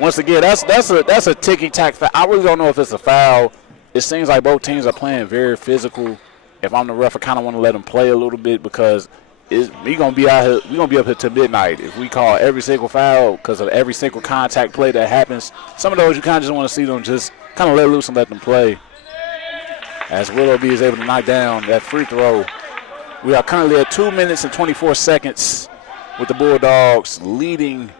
once again, that's a ticky-tack foul. I really don't know if it's a foul. It seems like both teams are playing very physical. If I'm the ref, I kind of want to let them play a little bit because we're gonna be out here. We're gonna be up here till midnight if we call every single foul because of every single contact play that happens. Some of those you kind of just want to see them just kind of let loose and let them play. As Willoughby is able to knock down that free throw. We are currently at 2 minutes and 24 seconds with the Bulldogs leading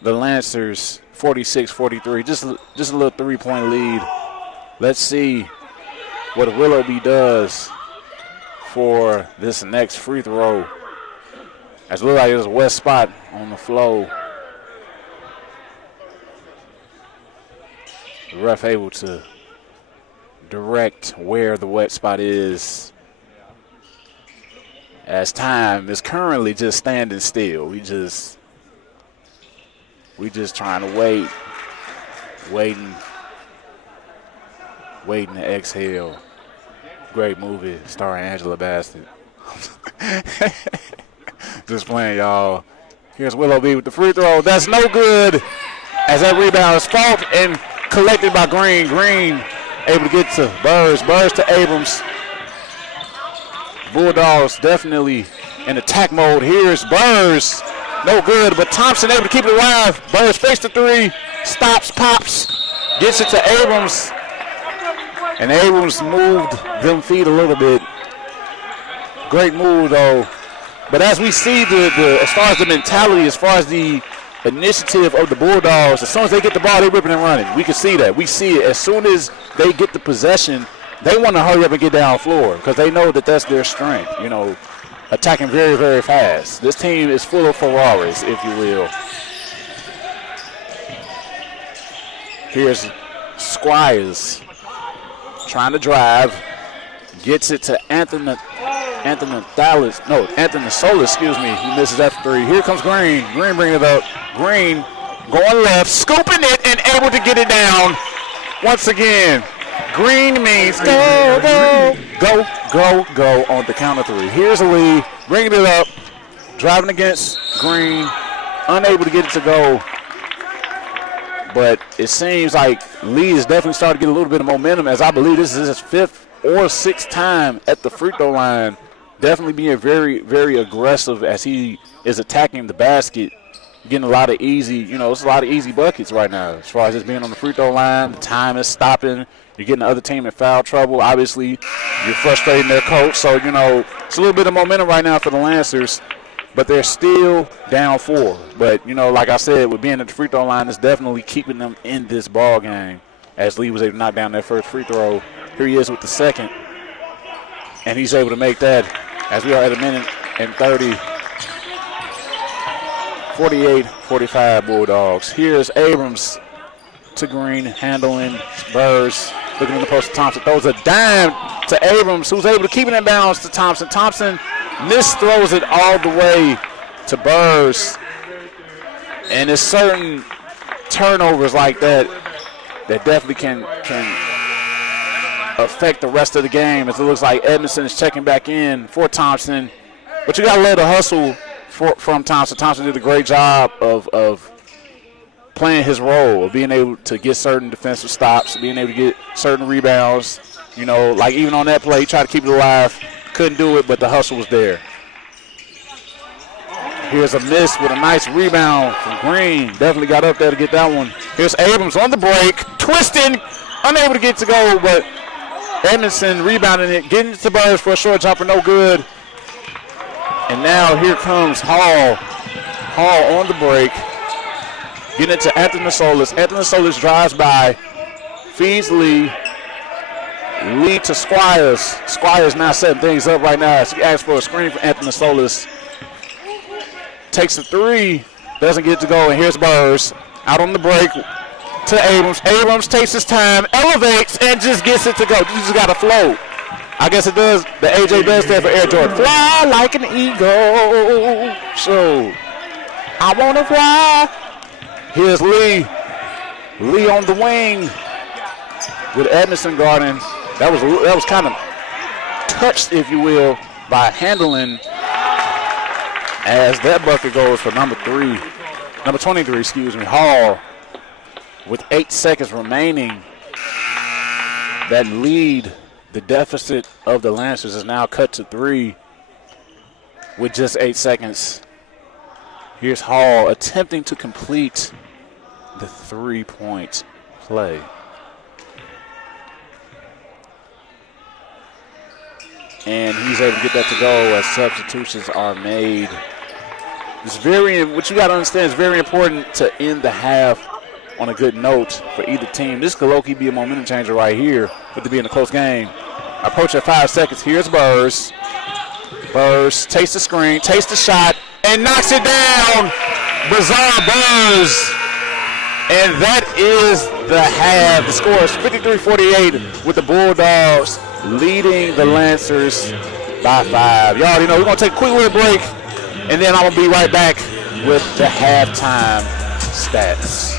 the Lancers 46-43. Just a little three-point lead. Let's see what Willoughby does for this next free throw. As it looks like there's a wet spot on the flow. The ref able to direct where the wet spot is. As time is currently just standing still. We just trying to waiting to exhale. Great movie starring Angela Bassett. Just playing, y'all. Here's Willoughby with the free throw. That's no good. As that rebound is fought and collected by Green. Green able to get to Burrs. Burrs to Abrams. Bulldogs definitely in attack mode. Here's Burrs. No good, but Thompson able to keep it alive. Burrs fakes the three, stops, pops, gets it to Abrams. And Abrams moved them feet a little bit. Great move, though. But as we see, as far as the mentality, as far as the initiative of the Bulldogs, as soon as they get the ball, they're ripping and running. We can see that. We see it. As soon as they get the possession, they want to hurry up and get down floor because they know that that's their strength, you know, attacking very, very fast. This team is full of Ferraris, if you will. Here's Squires trying to drive, gets it to Anthony Solis, excuse me. He misses that three. Here comes Green. Green bringing it up. Green going left, scooping it, and able to get it down once again. Green means go on the count of three. Here's Lee bringing it up, driving against Green, unable to get it to go. But it seems like Lee is definitely starting to get a little bit of momentum, as I believe this is his fifth or sixth time at the free throw line. Definitely being very, very aggressive as he is attacking the basket, getting a lot of easy, it's a lot of easy buckets right now. As far as just being on the free throw line, the time is stopping. You're getting the other team in foul trouble. Obviously, you're frustrating their coach. So, it's a little bit of momentum right now for the Lancers. But they're still down 4. But, like I said, with being at the free throw line, it's definitely keeping them in this ball game. As Lee was able to knock down that first free throw. Here he is with the second. And he's able to make that as we are at 1 minute and 30. 48-45 Bulldogs. Here's Abrams to Green, handling Burrs, looking in the post to Thompson. Throws a dime to Abrams, who's able to keep it in bounds to Thompson. Thompson misthrows it all the way to Burrs. And there's certain turnovers like that that definitely can affect the rest of the game, as it looks like Edmondson is checking back in for Thompson. But you got to let the hustle from Thompson. Thompson did a great job of playing his role, of being able to get certain defensive stops, being able to get certain rebounds. You know, like even on that play, he tried to keep it alive. Couldn't do it, but the hustle was there. Here's a miss with a nice rebound from Green. Definitely got up there to get that one. Here's Abrams on the break, twisting, unable to get to go, but Edmondson rebounding it, getting it to Burrs for a short jumper, no good. And now here comes Hall. Hall on the break, getting it to Anthony Solis. Anthony Solis drives by, feeds Lee to Squires. Squires now setting things up right now. He asks for a screen for Anthony Solis. Takes a three, doesn't get to go, and here's Burrs out on the break to Abrams. Abrams takes his time, elevates, and just gets it to go. You just got to float. I guess it does. The AJ does stand for Air Jordan. Fly like an eagle. So, I want to fly. Here's Lee. Lee on the wing with Edmondson guarding. That was kind of touched, if you will, by handling, as that bucket goes for number 23, Hall, with 8 seconds remaining. That lead, the deficit of the Lancers, is now cut to 3 with just 8 seconds. Here's Hall attempting to complete the 3-point play. And he's able to get that to go as substitutions are made. What you got to understand is very important to end the half on a good note for either team. This could low-key be a momentum changer right here, with it being a close game. Approach at 5 seconds. Here's Burrs. Burrs takes the screen, takes the shot, and knocks it down. Bizarre Burrs. And that is the half. The score is 53-48 with the Bulldogs leading the Lancers by 5. Y'all already know we're going to take a quick little break, and then I'm going to be right back with the halftime stats.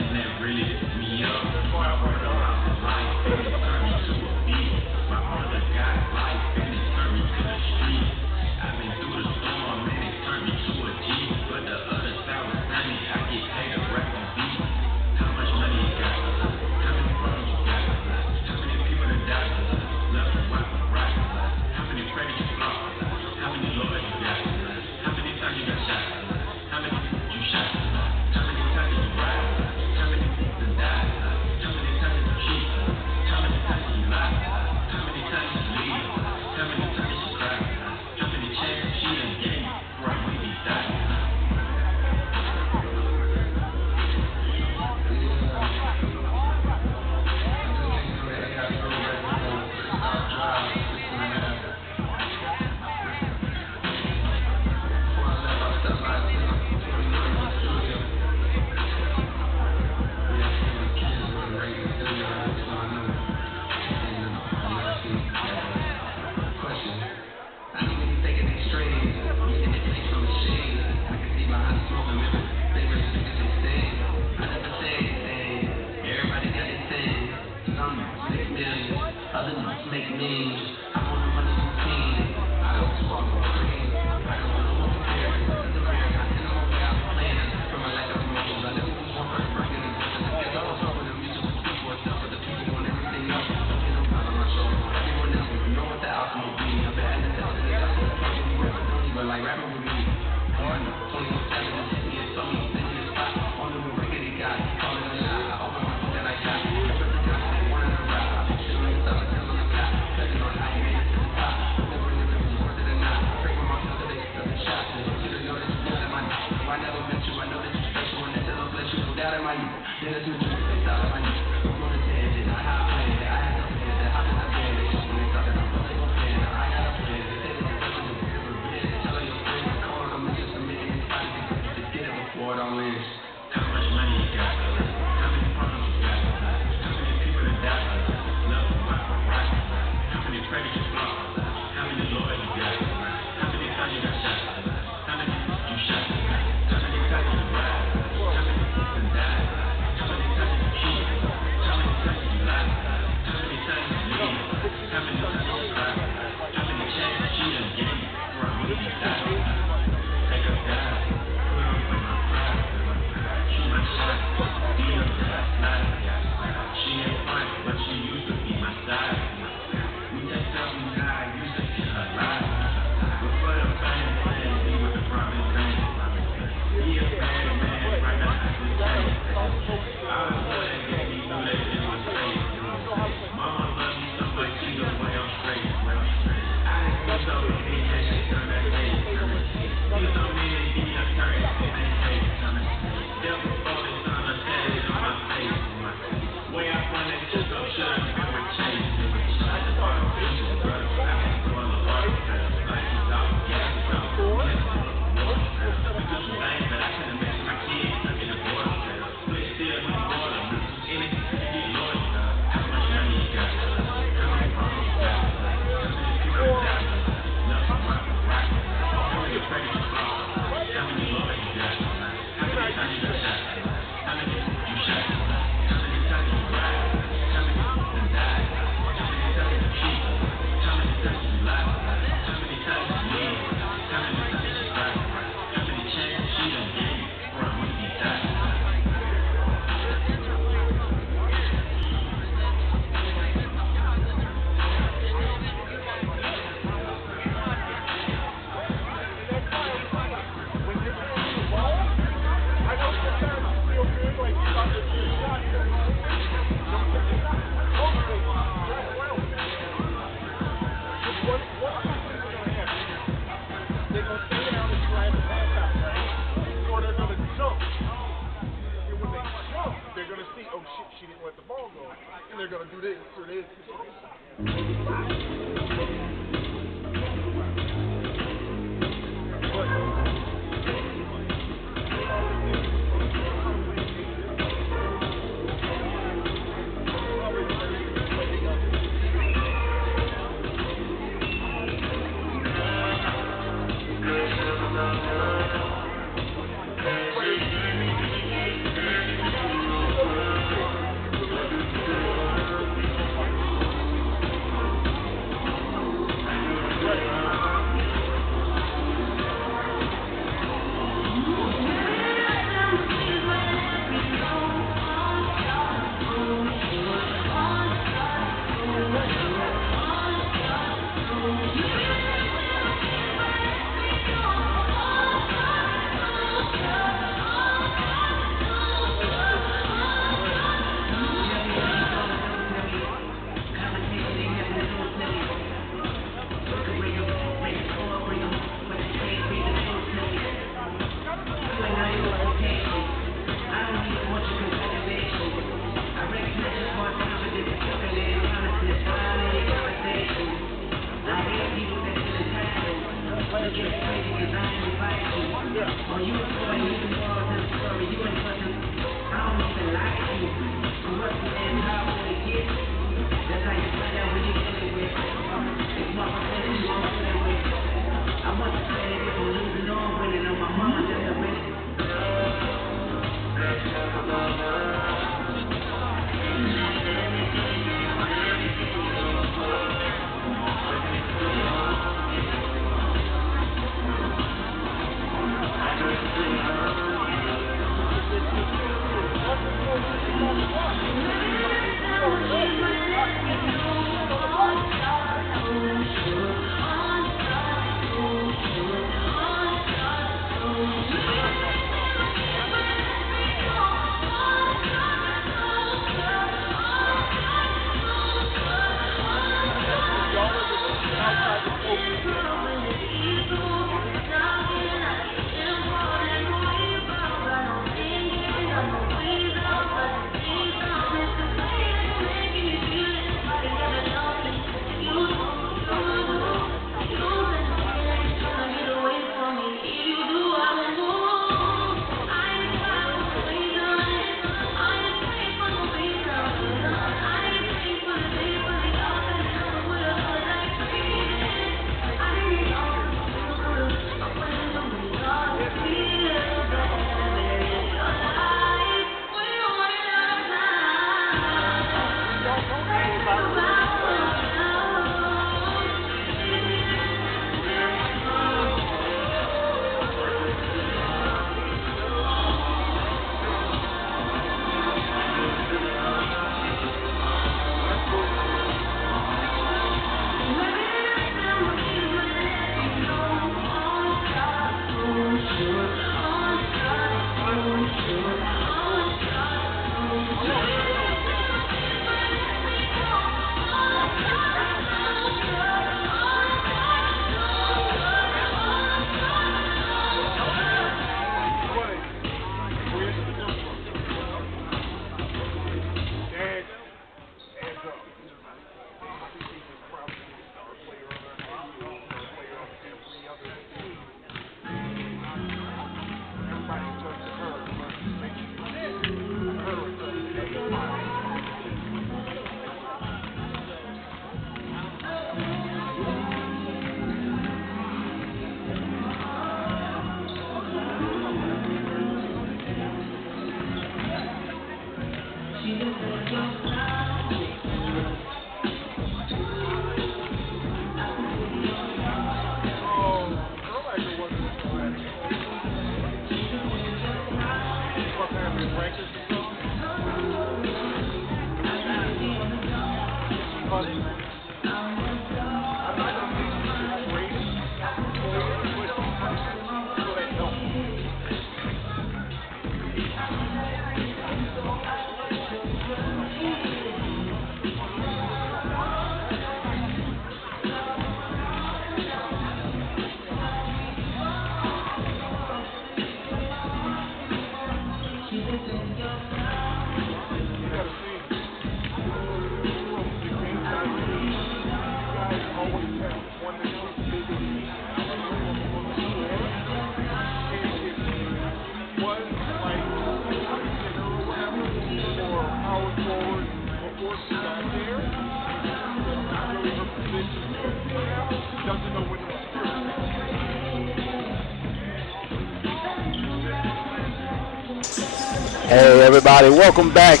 Hey everybody, welcome back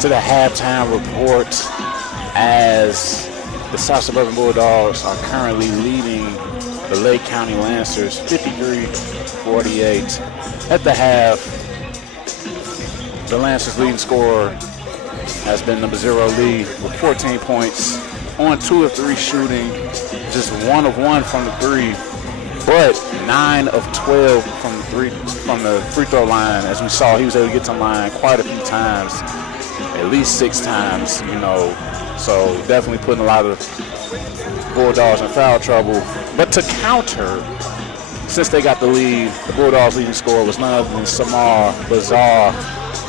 to the halftime report as the South Suburban Bulldogs are currently leading the Lake County Lancers 53-48. At the half, the Lancers leading scorer has been number 0 Lee with 14 points on 2 of 3 shooting, just 1 of 1 from the 3, but 9 of 12 from the free throw line. As we saw, he was able to get to the line quite a few times, at least 6 times, you know. So definitely putting a lot of Bulldogs in foul trouble. But to counter, since they got the lead, the Bulldogs leading scorer was none other than Samar Bazar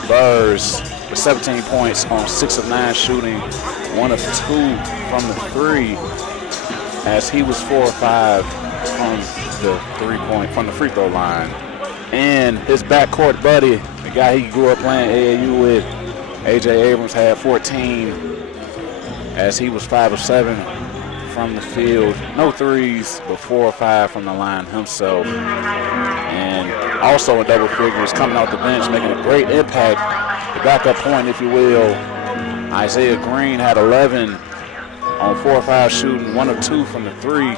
Burrs with 17 points on 6 of 9 shooting, 1 of 2 from the 3, as he was 4 of 5 from the free throw line. And his backcourt buddy, the guy he grew up playing AAU with, AJ Abrams, had 14 as he was 5 of 7 from the field. No threes, but 4 or 5 from the line himself. And also in double figures, coming off the bench, making a great impact. The backup point, if you will, Isaiah Green had 11 on 4 or 5 shooting, 1 of 2 from the 3, being 2 of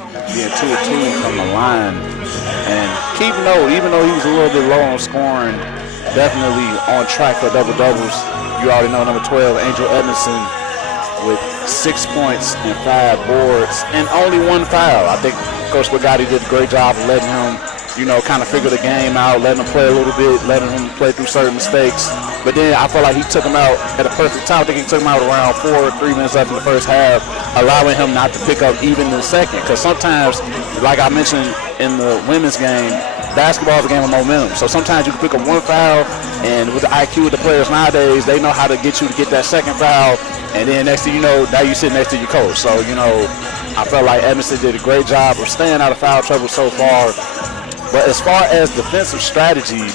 2 from the line. And keep note, even though he was a little bit low on scoring, definitely on track for double-doubles. You already know number 12, Angel Edmondson, with 6 points and 5 boards and only 1 foul. I think Coach Bugatti did a great job of letting him, you know, kind of figure the game out, letting him play a little bit, letting him play through certain mistakes. But then I felt like he took him out at a perfect time. I think he took him out around 3 minutes left in the first half, allowing him not to pick up even in the second. Because sometimes, like I mentioned in the women's game, basketball is a game of momentum. So sometimes you can pick up 1 foul, and with the IQ of the players nowadays, they know how to get you to get that second foul. And then next thing you know, now you sit next to your coach. So, you know, I felt like Edmondson did a great job of staying out of foul trouble so far. But as far as defensive strategy,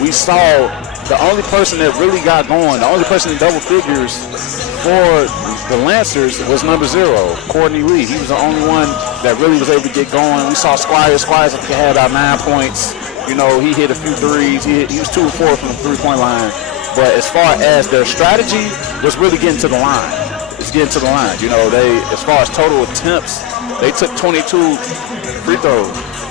we saw the only person that really got going, the only person in double figures for the Lancers was number 0, Courtney Lee. He was the only one that really was able to get going. We saw Squires had about 9 points. You know, he hit a few threes. He was 2 of 4 from the 3-point line. But as far as their strategy was really getting to the line. is getting to the line. You know, they, as far as total attempts, they took 22 free throws.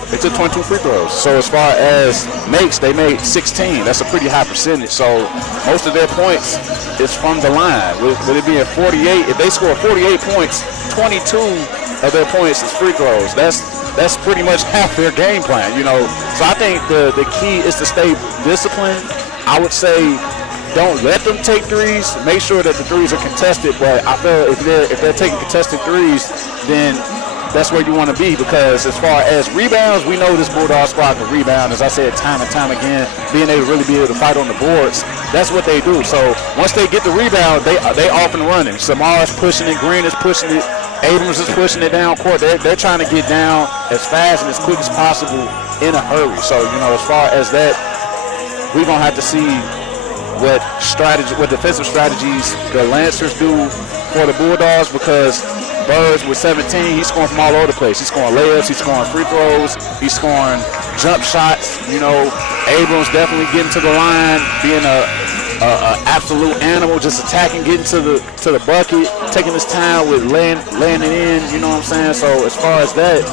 They took 22 free throws. So as far as makes, they made 16. That's a pretty high percentage. So most of their points is from the line. With it being 48, if they score 48 points, 22 of their points is free throws. That's pretty much half their game plan, you know. So I think the key is to stay disciplined. I would say don't let them take threes. Make sure that the threes are contested. But I feel if they're taking contested threes, then that's where you want to be, because as far as rebounds, we know this Bulldog squad can rebound. As I said time and time again, being able to really be able to fight on the boards, that's what they do. So once they get the rebound, they off and running. Samar's pushing it, Green is pushing it, Abrams is pushing it down court. They're trying to get down as fast and as quick as possible in a hurry. So, you know, as far as that, we're going to have to see what defensive strategies the Lancers do for the Bulldogs, because Burrs with 17, he's scoring from all over the place. He's scoring layups, he's scoring free throws, he's scoring jump shots. You know, Abrams definitely getting to the line, being a absolute animal, just attacking, getting to the bucket, taking his time with laying it in. You know what I'm saying? So as far as that,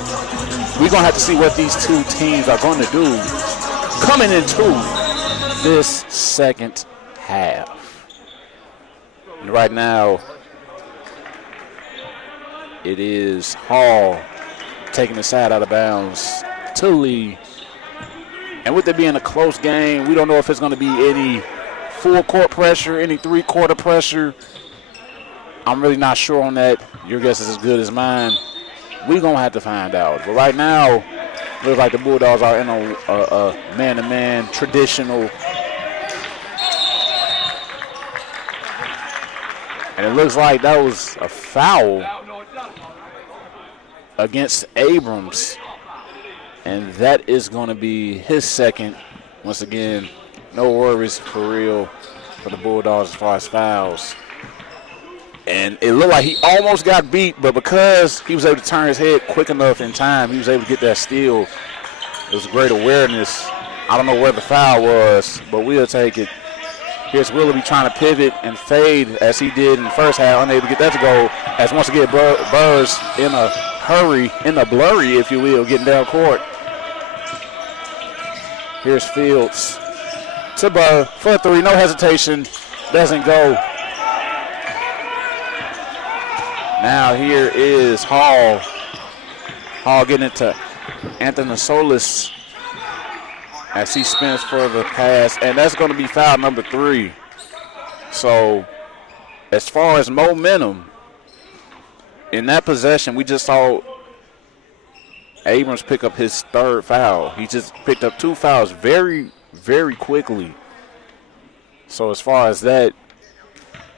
we're gonna have to see what these two teams are going to do coming into this second half. And right now, it is Hall taking the side out of bounds to Lee. And with it being a close game, we don't know if it's going to be any full court pressure, any three-quarter pressure. I'm really not sure on that. Your guess is as good as mine. We're going to have to find out. But right now, it looks like the Bulldogs are in a man-to-man traditional. And it looks like that was a foul against Abrams, and that is going to be his second. Once again, no worries for real for the Bulldogs as far as fouls. And it looked like he almost got beat, but because he was able to turn his head quick enough in time, he was able to get that steal. It was great awareness. I don't know where the foul was, but we'll take it. Here's Willoughby trying to pivot and fade as he did in the first half, unable to get that to go, as once again Burrs in a hurry, in a blurry, if you will, getting down court. Here's Fields to Burr for three, no hesitation, doesn't go. Now here is Hall. Hall getting it to Anthony Solis as he spins for the pass, and that's going to be foul number 3. So as far as momentum, in that possession, we just saw Abrams pick up his 3rd foul. He just picked up 2 fouls very, very quickly. So as far as that,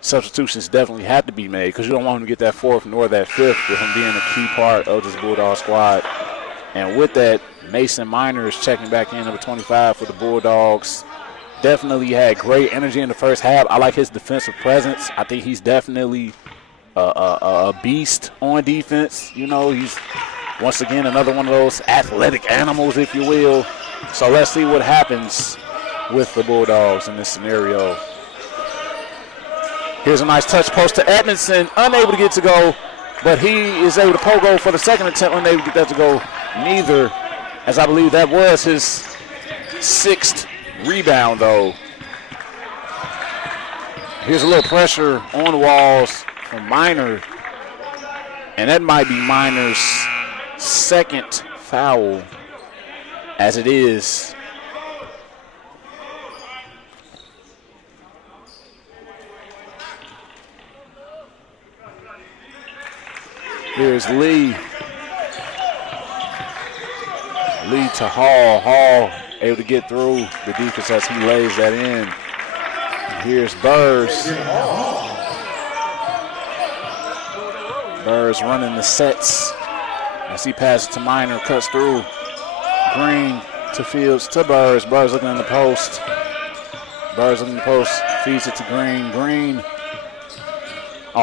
substitutions definitely have to be made, because you don't want him to get that 4th nor that 5th with him being a key part of this Bulldog squad. And with that, Mason Minor is checking back in, number 25 for the Bulldogs. Definitely had great energy in the first half. I like his defensive presence. I think he's definitely a beast on defense. You know, he's once again another one of those athletic animals, if you will. So let's see what happens with the Bulldogs in this scenario. Here's a nice touch post to Edmondson, unable to get to go, but he is able to pogo for the second attempt, unable to get that to go neither, as I believe that was his 6th rebound, though. Here's a little pressure on the walls from Minor, and that might be Minor's 2nd foul, as it is. Here's Lee. Lee to Hall. Hall able to get through the defense as he lays that in. And here's Burrs. Burrs running the sets as he passes to Minor, cuts through. Green to Fields to Burrs. Burrs looking in the post. Burrs looking in the post, feeds it to Green. Green.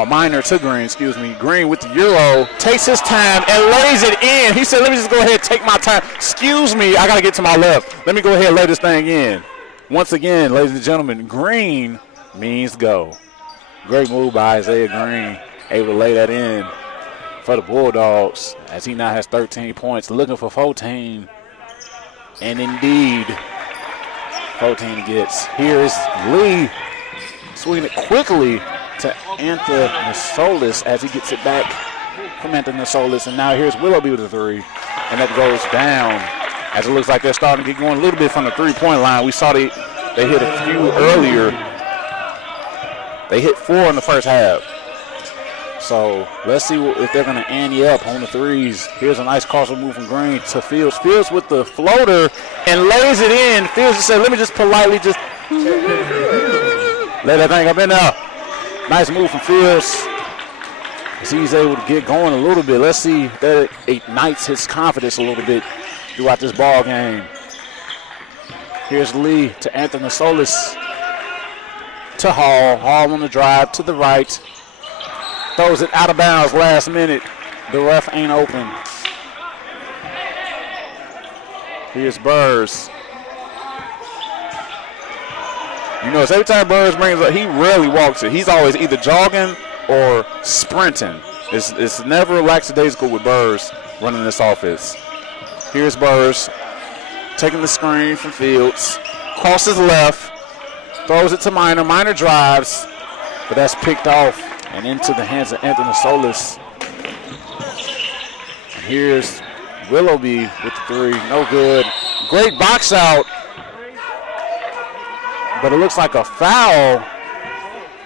Minor to Green, excuse me. Green with the Euro, takes his time and lays it in. He said, let me just go ahead and take my time. Excuse me, I got to get to my left. Let me go ahead and lay this thing in. Once again, ladies and gentlemen, green means go. Great move by Isaiah Green. able to lay that in for the Bulldogs as he now has 13 points, looking for 14. And indeed, 14 gets. Here is Lee swinging it quickly to Anthony Solis as he gets it back from Anthony Solis. And now here's Willoughby with a three. And that goes down as it looks like they're starting to get going a little bit from the three-point line. We saw they hit a few earlier. They hit 4 in the first half. So let's see if they're going to ante up on the threes. Here's a nice crossover move from Green to Fields. Fields with the floater and lays it in. Fields just said, let me just politely just let that thing up in there. Nice move from Fields. So he's able to get going a little bit. Let's see if that ignites his confidence a little bit throughout this ball game. Here's Lee to Anthony Solis. To Hall. Hall on the drive to the right. Throws it out of bounds last minute. The ref ain't open. Here's Burrs. You notice every time Burrs brings it up, he rarely walks it. He's always either jogging or sprinting. It's never lackadaisical with Burrs running this offense. Here's Burrs taking the screen from Fields. Crosses left. Throws it to Minor. Minor drives. But that's picked off and into the hands of Anthony Solis. And here's Willoughby with the three. No good. Great box out. But it looks like a foul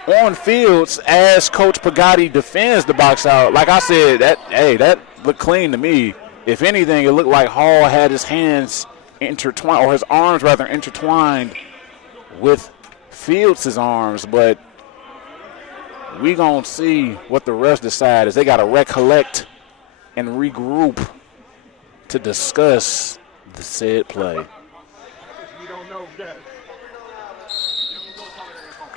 on Fields as Coach Pagatti defends the box out. Like I said, that looked clean to me. If anything, it looked like Hall had his hands intertwined, or his arms rather intertwined with Fields' arms. But we gonna see what the refs decide, as they gotta recollect and regroup to discuss the said play.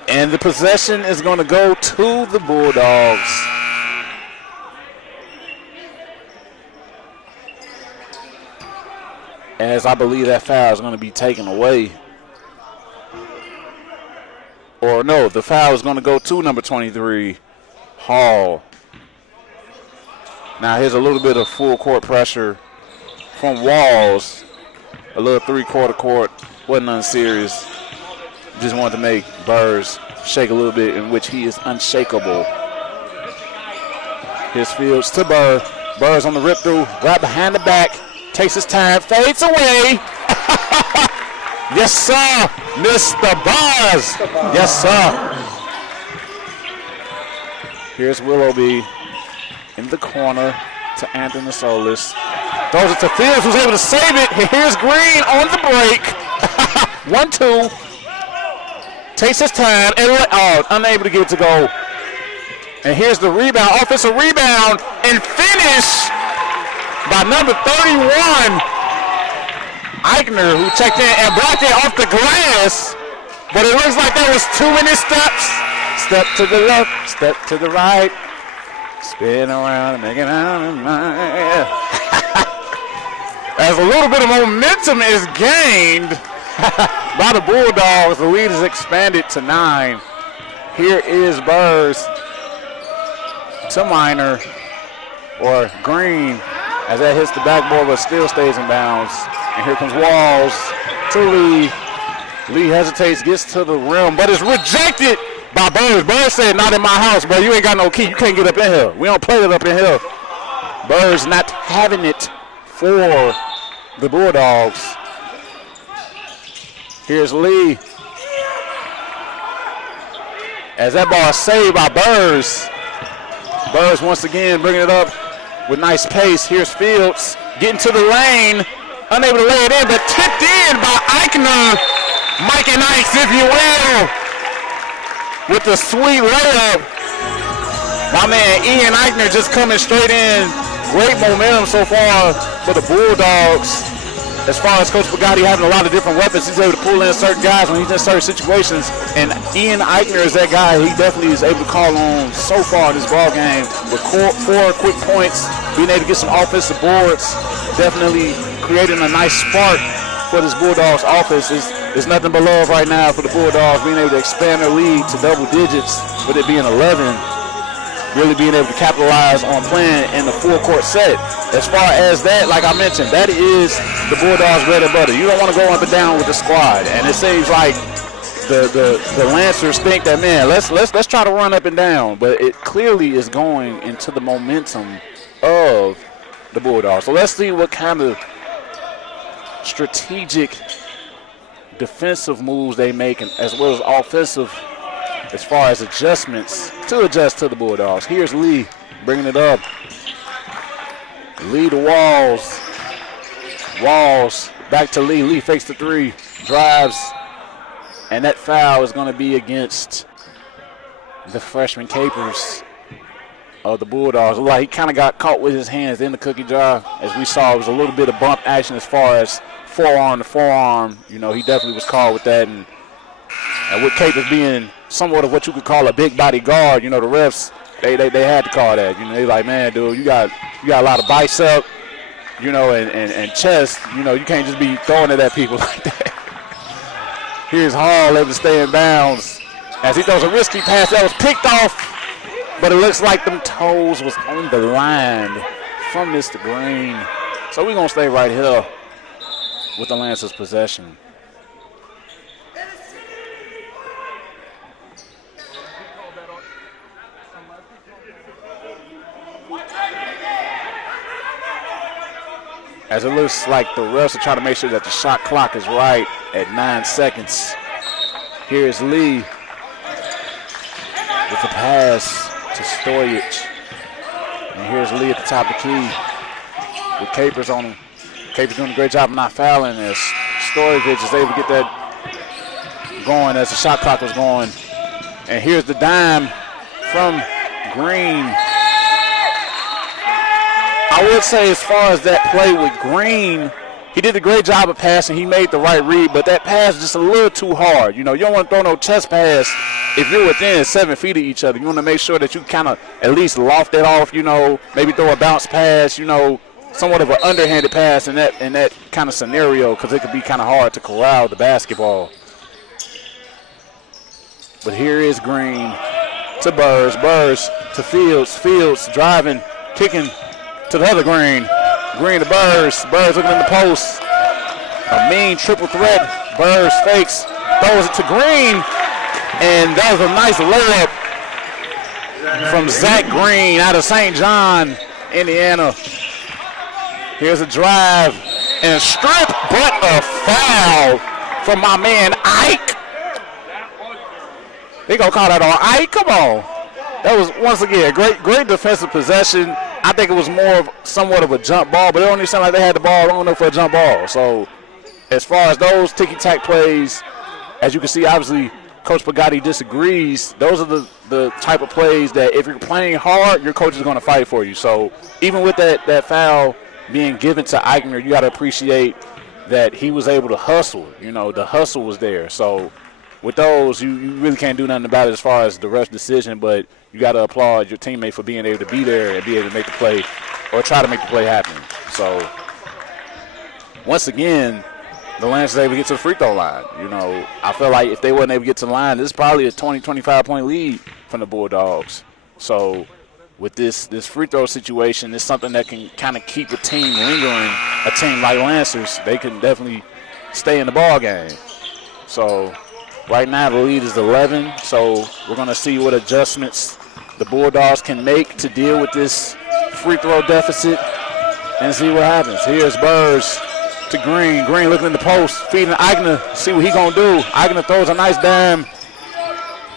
And the possession is going to go to the Bulldogs. As I believe that foul is going to be taken away. Or no, the foul is going to go to number 23, Hall. Now here's a little bit of full court pressure from Walls. A little three-quarter court. Wasn't unserious. Just wanted to make Burrs shake a little bit, in which he is unshakable. Here's Fields to Burr. Burrs on the rip through, right behind the back, takes his time, fades away. Yes, sir, Mr. Burrs. Yes, sir. Here's Willoughby in the corner to Anthony Solis. Throws it to Fields, who's able to save it. Here's Green on the break. 1-2. Takes his time and unable to get it to go. And here's the rebound, offensive rebound, and finish by number 31, Eichner, who checked in and blocked it off the glass. But it looks like that was too many steps. Step to the left, step to the right, spin around and make it out of mine. As a little bit of momentum is gained by the Bulldogs, the lead is expanded to 9. Here is Burrs to Minor, or Green, as that hits the backboard but still stays in bounds. And here comes Walls to Lee. Lee hesitates, gets to the rim, but is rejected by Burrs. Burrs said, not in my house, bro. You ain't got no key. You can't get up in here. We don't play it up in here. Burrs not having it for the Bulldogs. Here's Lee. As that ball is saved by Burrs. Burrs once again bringing it up with nice pace. Here's Fields getting to the lane. Unable to lay it in, but tipped in by Eichner. Mike and Ikes, if you will. With the sweet layup. My man Ian Eichner just coming straight in. Great momentum so far for the Bulldogs. As far as Coach Pagatti having a lot of different weapons, he's able to pull in certain guys when he's in certain situations. And Ian Eichner is that guy he definitely is able to call on so far in this ball game. With 4 quick points, being able to get some offensive boards, definitely creating a nice spark for this Bulldogs offense. Is nothing but love right now for the Bulldogs, being able to expand their lead to double digits, with it being 11. really being able to capitalize on playing in the full-court set. As far as that, like I mentioned, that is the Bulldogs' bread and butter. You don't want to go up and down with the squad, and it seems like the Lancers think that, man, let's try to run up and down, but it clearly is going into the momentum of the Bulldogs. So let's see what kind of strategic defensive moves they make, as well as offensive, as far as adjustments to adjust to the Bulldogs. Here's Lee bringing it up. Lee to Walls. Walls back to Lee. Lee fakes the three, drives, and that foul is going to be against the freshman Capers of the Bulldogs. Like he kind of got caught with his hands in the cookie jar. As we saw, it was a little bit of bump action as far as forearm to forearm. You know, he definitely was caught with that. And with Capers being somewhat of what you could call a big body guard, you know, the refs, they had to call that. You know, they like, man, dude, you got a lot of bicep, you know, and chest. You know, you can't just be throwing it at people like that. Here's Hall able to stay in bounds as he throws a risky pass that was picked off, but it looks like them toes was on the line from Mr. Green. So we're going to stay right here with the Lancers' possession. As it looks like the refs are trying to make sure that the shot clock is right at 9 seconds. Here's Lee with the pass to Stoyich. And here's Lee at the top of the key with Capers on him. Capers doing a great job of not fouling as Stoyich is able to get that going as the shot clock was going. And here's the dime from Green. I would say as far as that play with Green, he did a great job of passing. He made the right read, but that pass is just a little too hard. You know, you don't want to throw no chest pass if you're within 7 feet of each other. You want to make sure that you kind of at least loft it off, you know, maybe throw a bounce pass, you know, somewhat of an underhanded pass in that kind of scenario, because it could be kind of hard to corral the basketball. But here is Green to Burrs, Burrs to Fields, Fields driving, kicking to the other Green. Green to Burrs. Burrs looking in the post. A mean triple threat. Burrs fakes. Throws it to Green. And that was a nice layup from Zach Green out of St. John, Indiana. Here's a drive. And a strip, but a foul from my man Ike. They gonna call that on Ike? Come on. That was, once again, great defensive possession. I think it was more of somewhat of a jump ball, but it don't even sound like they had the ball long enough for a jump ball. So as far as those ticky-tack plays, as you can see, obviously Coach Pagatti disagrees. Those are the type of plays that if you're playing hard, your coach is going to fight for you. So even with that foul being given to Eichner, you got to appreciate that he was able to hustle. You know, the hustle was there. So with those, you really can't do nothing about it as far as the ref's decision, but you got to applaud your teammate for being able to be there and be able to make the play or try to make the play happen. So once again, the Lancers able to get to the free throw line. You know, I feel like if they wasn't able to get to the line, this is probably a 20, 25-point lead from the Bulldogs. So with this free throw situation, it's something that can kind of keep a team lingering. A team like Lancers, they can definitely stay in the ball game. So right now the lead is 11, so we're going to see what adjustments the Bulldogs can make to deal with this free throw deficit and see what happens. Here's Burrs to Green. Green looking in the post, feeding Eigner, see what he going to do. Eigner throws a nice dime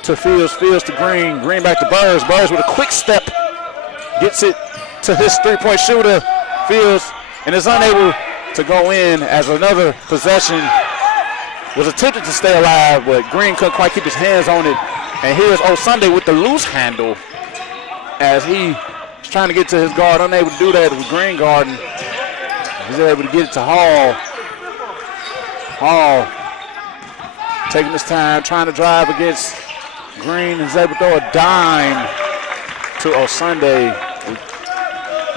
to Fields. Fields to Green. Green back to Burrs. Burrs with a quick step gets it to his three-point shooter. Fields, and is unable to go in as another possession was attempted to stay alive, but Green couldn't quite keep his hands on it. And here's O'Sunday with the loose handle as he is trying to get to his guard, unable to do that with Green guarding. He's able to get it to Hall. Hall taking his time, trying to drive against Green. He's able to throw a dime to O'Sunday.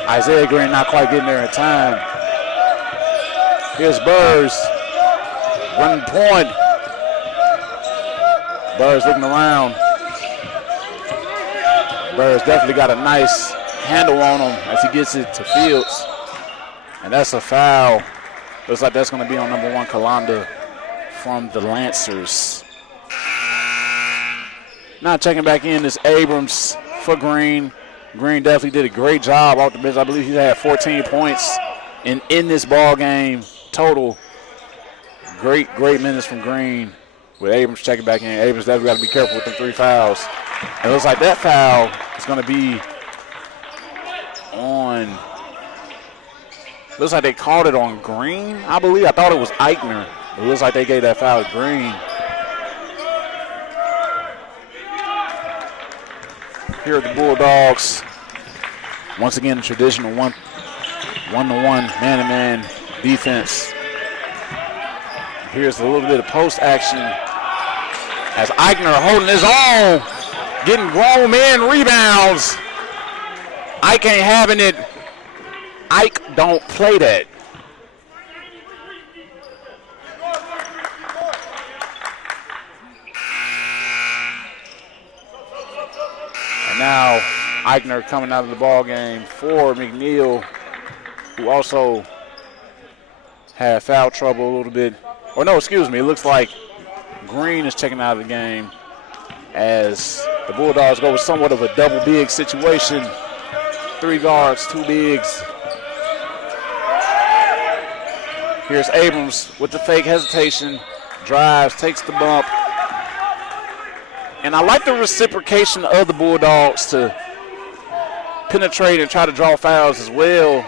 Isaiah Green not quite getting there in time. Here's Burrs. Running point. Burrs looking around. Burrs definitely got a nice handle on him as he gets it to Fields. And that's a foul. Looks like that's going to be on number 1, Kalanda from the Lancers. Now checking back in is Abrams for Green. Green definitely did a great job off the bench. I believe he had 14 points in this ball game total. Great minutes from Green with Abrams checking back in. Abrams definitely got to be careful with them 3 fouls. And it looks like that foul is going to be on. Looks like they called it on Green, I believe. I thought it was Eichner. It looks like they gave that foul to Green. Here are the Bulldogs. Once again, the traditional one-to-one, man-to-man defense. Here's a little bit of post action as Eichner holding his own, getting grown men rebounds. Ike ain't having it. Ike don't play that. And now Eichner coming out of the ball game for McNeil, who also had foul trouble a little bit. Or no, excuse me, it looks like Green is checking out of the game as the Bulldogs go with somewhat of a double big situation. 3 guards, 2 bigs. Here's Abrams with the fake hesitation, drives, takes the bump. And I like the reciprocation of the Bulldogs to penetrate and try to draw fouls as well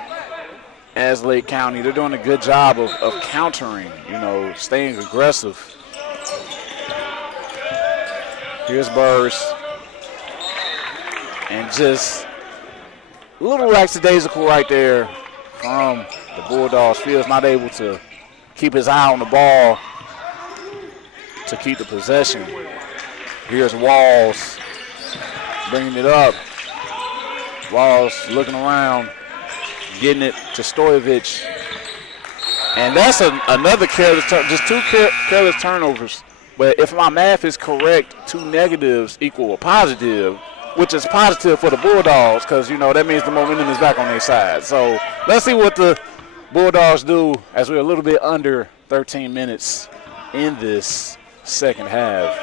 as Lake County. They're doing a good job of countering, staying aggressive. Here's Burrs. And just a little lackadaisical right there from the Bulldogs. Fields not able to keep his eye on the ball to keep the possession. Here's Walls bringing it up. Walls looking around, getting it to Stoyevich. And that's another careless turn, just 2 careless turnovers. But if my math is correct, 2 negatives equal a positive, which is positive for the Bulldogs because, that means the momentum is back on their side. So let's see what the Bulldogs do as we're a little bit under 13 minutes in this second half.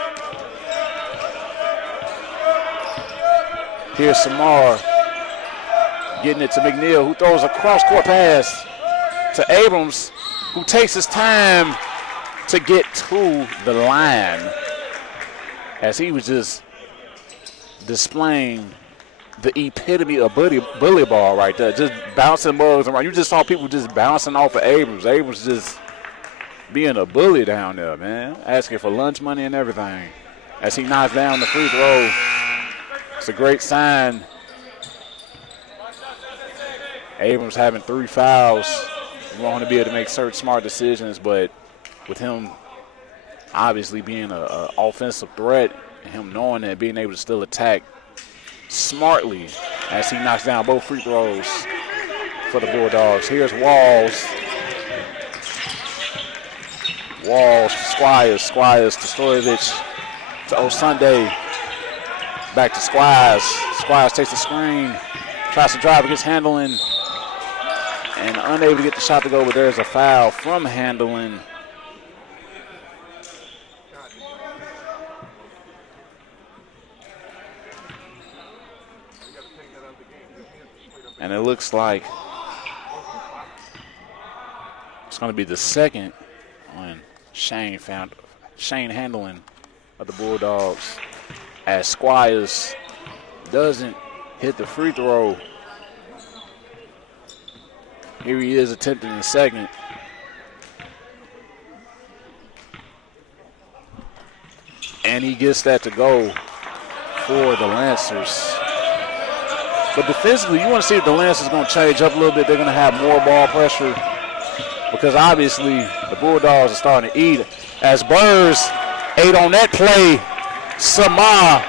Here's Samar getting it to McNeil, who throws a cross-court pass to Abrams, who takes his time to get to the line as he was just displaying the epitome of bully ball right there, just bouncing balls around. You just saw people just bouncing off of Abrams. Abrams just being a bully down there, man, asking for lunch money and everything as he knocks down the free throw. It's a great sign. Abrams having 3 fouls. You want him to be able to make certain smart decisions, but with him obviously being an offensive threat and him knowing that, being able to still attack smartly as he knocks down both free throws for the Bulldogs. Here's Walls. Walls to Squires. Squires to Stoyevich to Osunday. Back to Squires. Squires takes the screen. Tries to drive against Handling. And unable to get the shot to go, but there's a foul from Handling. And it looks like it's going to be the second on Shane Handling of the Bulldogs as Squires doesn't hit the free throw. Here he is attempting the second. And he gets that to go for the Lancers. But defensively, you want to see if the Lancers are going to change up a little bit. They're going to have more ball pressure because obviously the Bulldogs are starting to eat. As Burrs ate on that play, Samar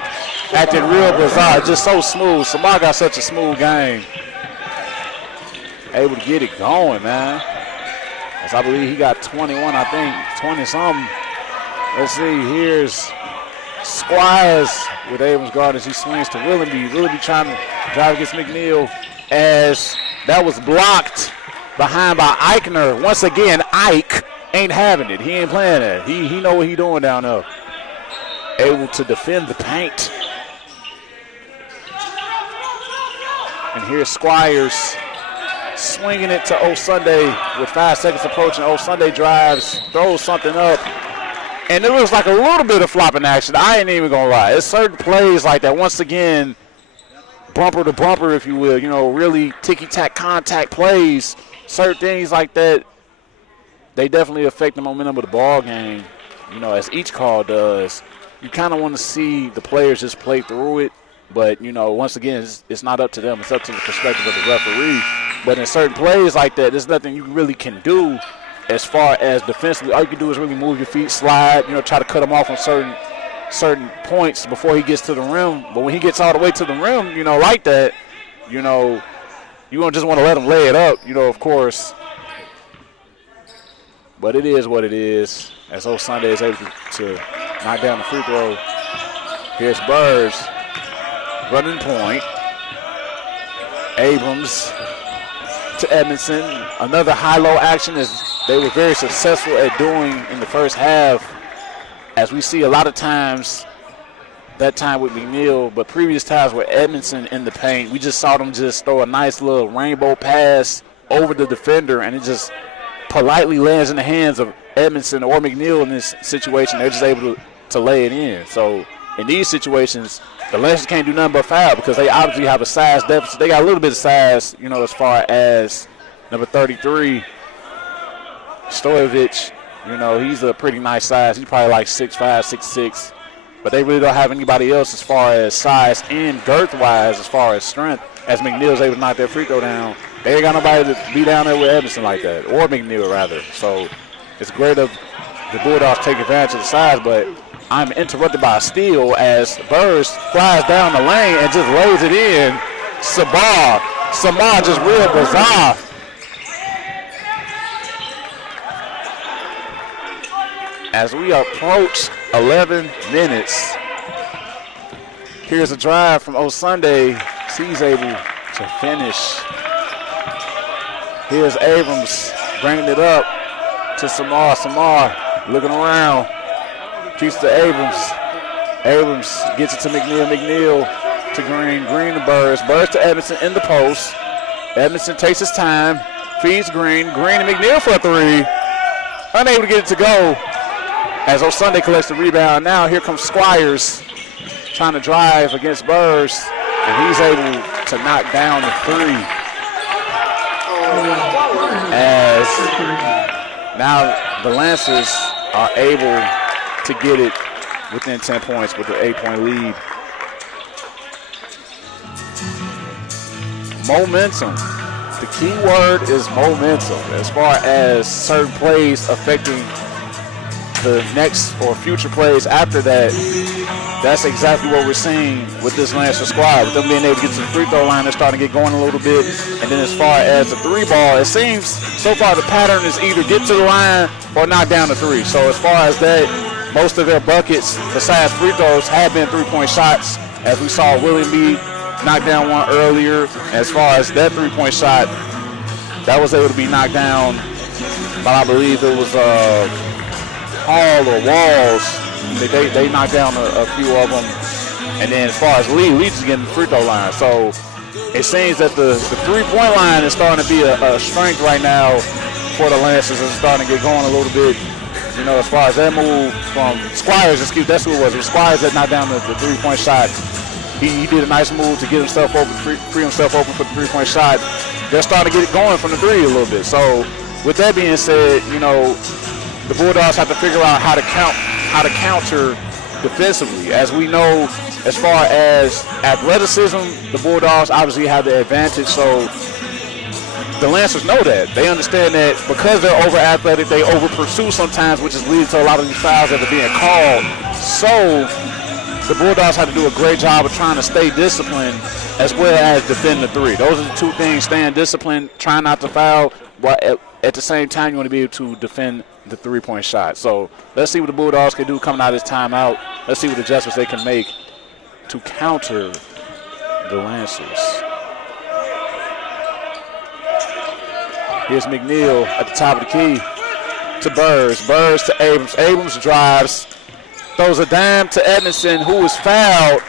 acted real bizarre, just so smooth. Samar got such a smooth game. Able to get it going, man. As I believe he got 21, I think, 20-something. Let's see, here's Squires with Abrams guard as he swings to Willoughby. Willoughby trying to drive against McNeil as that was blocked behind by Eichner. Once again, Ike ain't having it. He ain't playing it. He know what he doing down there. Able to defend the paint. And here's Squires swinging it to O'Sunday with 5 seconds approaching. O'Sunday drives, throws something up. And it looks like a little bit of flopping action. I ain't even going to lie. It's certain plays like that, once again, bumper to bumper, if you will, really ticky-tack contact plays. Certain things like that, they definitely affect the momentum of the ball game, as each call does. You kind of want to see the players just play through it. But, once again, it's not up to them. It's up to the perspective of the referee. But in certain plays like that, there's nothing you really can do as far as defensively. All you can do is really move your feet, slide, try to cut him off on certain points before he gets to the rim. But when he gets all the way to the rim, like that, you don't just want to let him lay it up, of course. But it is what it is, as O'Sunday is able to knock down the free throw. Here's Burrs. Running point. Abrams to Edmondson. Another high-low action as they were very successful at doing in the first half. As we see a lot of times, that time with McNeil, but previous times with Edmondson in the paint, we just saw them just throw a nice little rainbow pass over the defender, and it just politely lands in the hands of Edmondson or McNeil in this situation. They're just able to lay it in. So in these situations, the Lancers can't do nothing but foul because they obviously have a size deficit. They got a little bit of size, as far as number 33, Stoyevich. He's a pretty nice size. He's probably like 6'5", 6'6". But they really don't have anybody else as far as size and girth-wise as far as strength as McNeil's able to knock that free throw down. They ain't got nobody to be down there with Edmondson like that, or McNeil rather. So it's great of the Bulldogs take advantage of the size, but I'm interrupted by a steal as Burrs flies down the lane and just lays it in. Samar just real bizarre. As we approach 11 minutes, here's a drive from O'Sunday. He's able to finish. Here's Abrams bringing it up to Samar. Samar looking around. Keeps to Abrams. Abrams gets it to McNeil. McNeil to Green. Green to Burrs. Burrs to Edmondson in the post. Edmondson takes his time. Feeds Green. Green to McNeil for a three. Unable to get it to go as O'Sunday collects the rebound. Now here comes Squires trying to drive against Burrs, and he's able to knock down the three. As now the Lancers are able to get it within 10 points with the 8-point lead. Momentum. The key word is momentum as far as certain plays affecting the next or future plays after that. That's exactly what we're seeing with this Lancer squad. With them being able to get to the free throw line, they're starting to get going a little bit. And then as far as the three ball, it seems so far the pattern is either get to the line or knock down the three. So as far as that, most of their buckets, besides free throws, have been three-point shots, as we saw Willoughby knock down one earlier. As far as that three-point shot, that was able to be knocked down, but I believe it was Hall or Walls. They knocked down a few of them. And then as far as Lee's just getting the free throw line. So it seems that the three-point line is starting to be a strength right now for the Lancers. It's starting to get going a little bit. You know, as far as that move from Squires, that's who it was. It was Squires that knocked down the three-point shot. He did a nice move to get himself open, free himself open for the three-point shot. They're starting to get it going from the three a little bit. So with that being said, you know, the Bulldogs have to figure out how to counter defensively. As we know, as far as athleticism, the Bulldogs obviously have the advantage. So the Lancers know that. They understand that because they're over-athletic, they over-pursue sometimes, which is leading to a lot of these fouls that are being called. So the Bulldogs have to do a great job of trying to stay disciplined as well as defend the three. Those are the two things: staying disciplined, trying not to foul, but at the same time you want to be able to defend the three-point shot. So let's see what the Bulldogs can do coming out of this timeout. Let's see what adjustments they can make to counter the Lancers. Here's McNeil at the top of the key to Burrs. Burrs to Abrams. Abrams drives, throws a dime to Edmondson, who was fouled.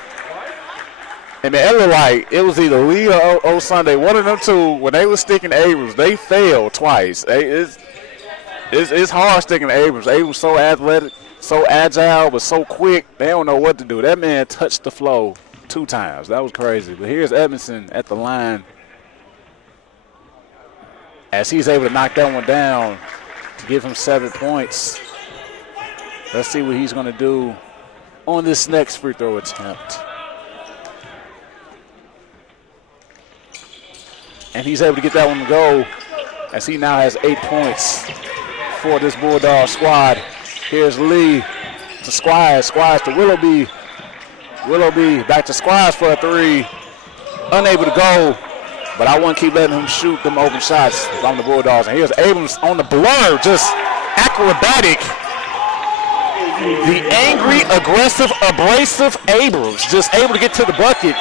And it looked like it was either Lee or Sunday. One of them two, when they were sticking Abrams, they failed twice. It's hard sticking Abrams. Abrams so athletic, so agile, but so quick, they don't know what to do. That man touched the flow 2 times. That was crazy. But here's Edmondson at the line as he's able to knock that one down to give him 7 points. Let's see what he's going to do on this next free throw attempt. And he's able to get that one to go as he now has 8 points for this Bulldog squad. Here's Lee to Squires. Squires to Willoughby. Willoughby back to Squires for a 3. Unable to go, but I want to keep letting him shoot them open shots if I'm the Bulldogs. And here's Abrams on the blur, just acrobatic. The angry, aggressive, abrasive Abrams, just able to get to the bucket.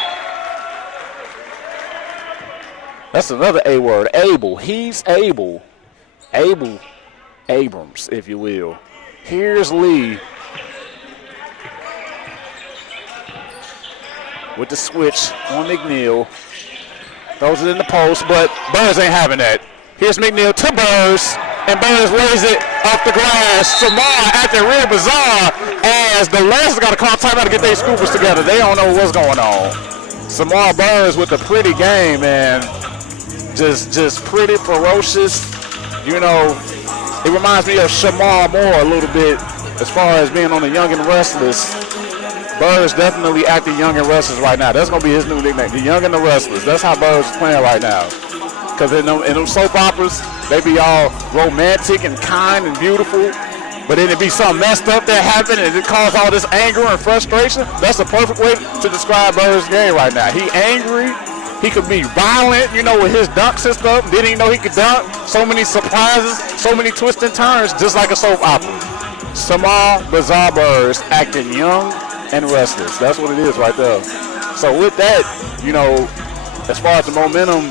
That's another A word, able. He's able. Able Abrams, if you will. Here's Lee with the switch on McNeil. Throws it in the post, but Burrs ain't having that. Here's McNeil to Burrs, and Burrs lays it off the glass. Samar acting real bizarre as the Lancers got to call timeout to get their scoopers together. They don't know what's going on. Samar Burrs with a pretty game, man. Just pretty ferocious. You know, it reminds me of Shamar Moore a little bit as far as being on the Young and Restless. Burrs definitely acting Young and Restless right now. That's going to be his new nickname, the Young and the Restless. That's how Burrs is playing right now. Because in them soap operas, they be all romantic and kind and beautiful. But then it be something messed up that happened and it caused all this anger and frustration. That's the perfect way to describe Burrs' game right now. He angry. He could be violent, you know, with his dunks and stuff. Didn't even know he could dunk. So many surprises, so many twists and turns, just like a soap opera. Samar Bizarre Burrs acting young and restless. That's what it is right there. So with that, you know, as far as the momentum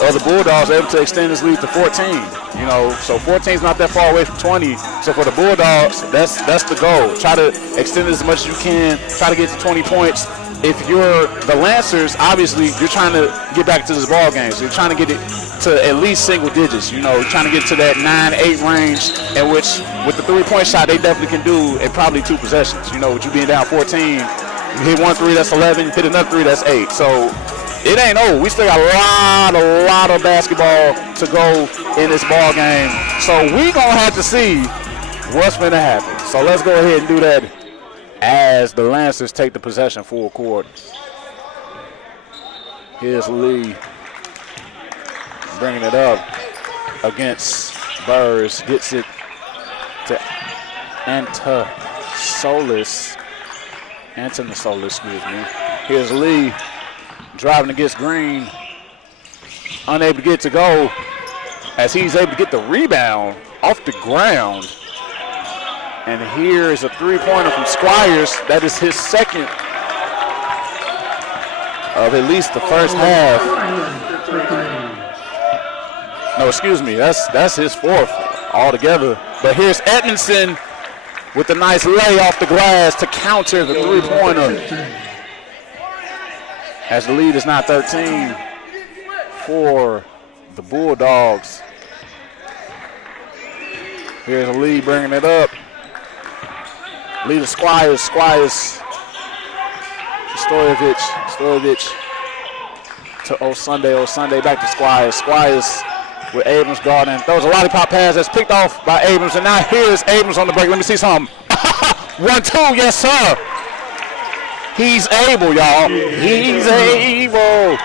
of the Bulldogs, able to extend this lead to 14. You know, so 14 is not that far away from 20. So for the Bulldogs, that's the goal. Try to extend it as much as you can. Try to get to 20 points. If you're the Lancers, obviously you're trying to get back to this ball game. So you're trying to get it to at least single digits. You know, you're trying to get to that 9-8 range, in which with the three-point shot they definitely can do in probably 2 possessions. You know, with you being down 14, you hit 1 3, that's 11. Hit another 3, that's 8. So it ain't over. We still got a lot of basketball to go in this ball game. So we gonna have to see what's gonna happen. So let's go ahead and do that as the Lancers take the possession full court. Here's Lee bringing it up against Burrs. Gets it to Antonosolis, excuse me. Here's Lee driving against Green. Unable to get to go as he's able to get the rebound off the ground. And here is a three-pointer from Squires. That is his second of at least the first half. No, excuse me. That's his 4th altogether. But here's Edmondson with a nice lay off the glass to counter the three-pointer. As the lead is now 13 for the Bulldogs. Here's Lee bringing it up. Lee to Squires. Squires to Stoyevich to O'Sunday. O'Sunday back to Squires. Squires with Abrams guarding. Throws a lollipop pass that's picked off by Abrams. And now here's Abrams on the break. Let me see something. 1-2, yes, sir. He's able, y'all. He's able.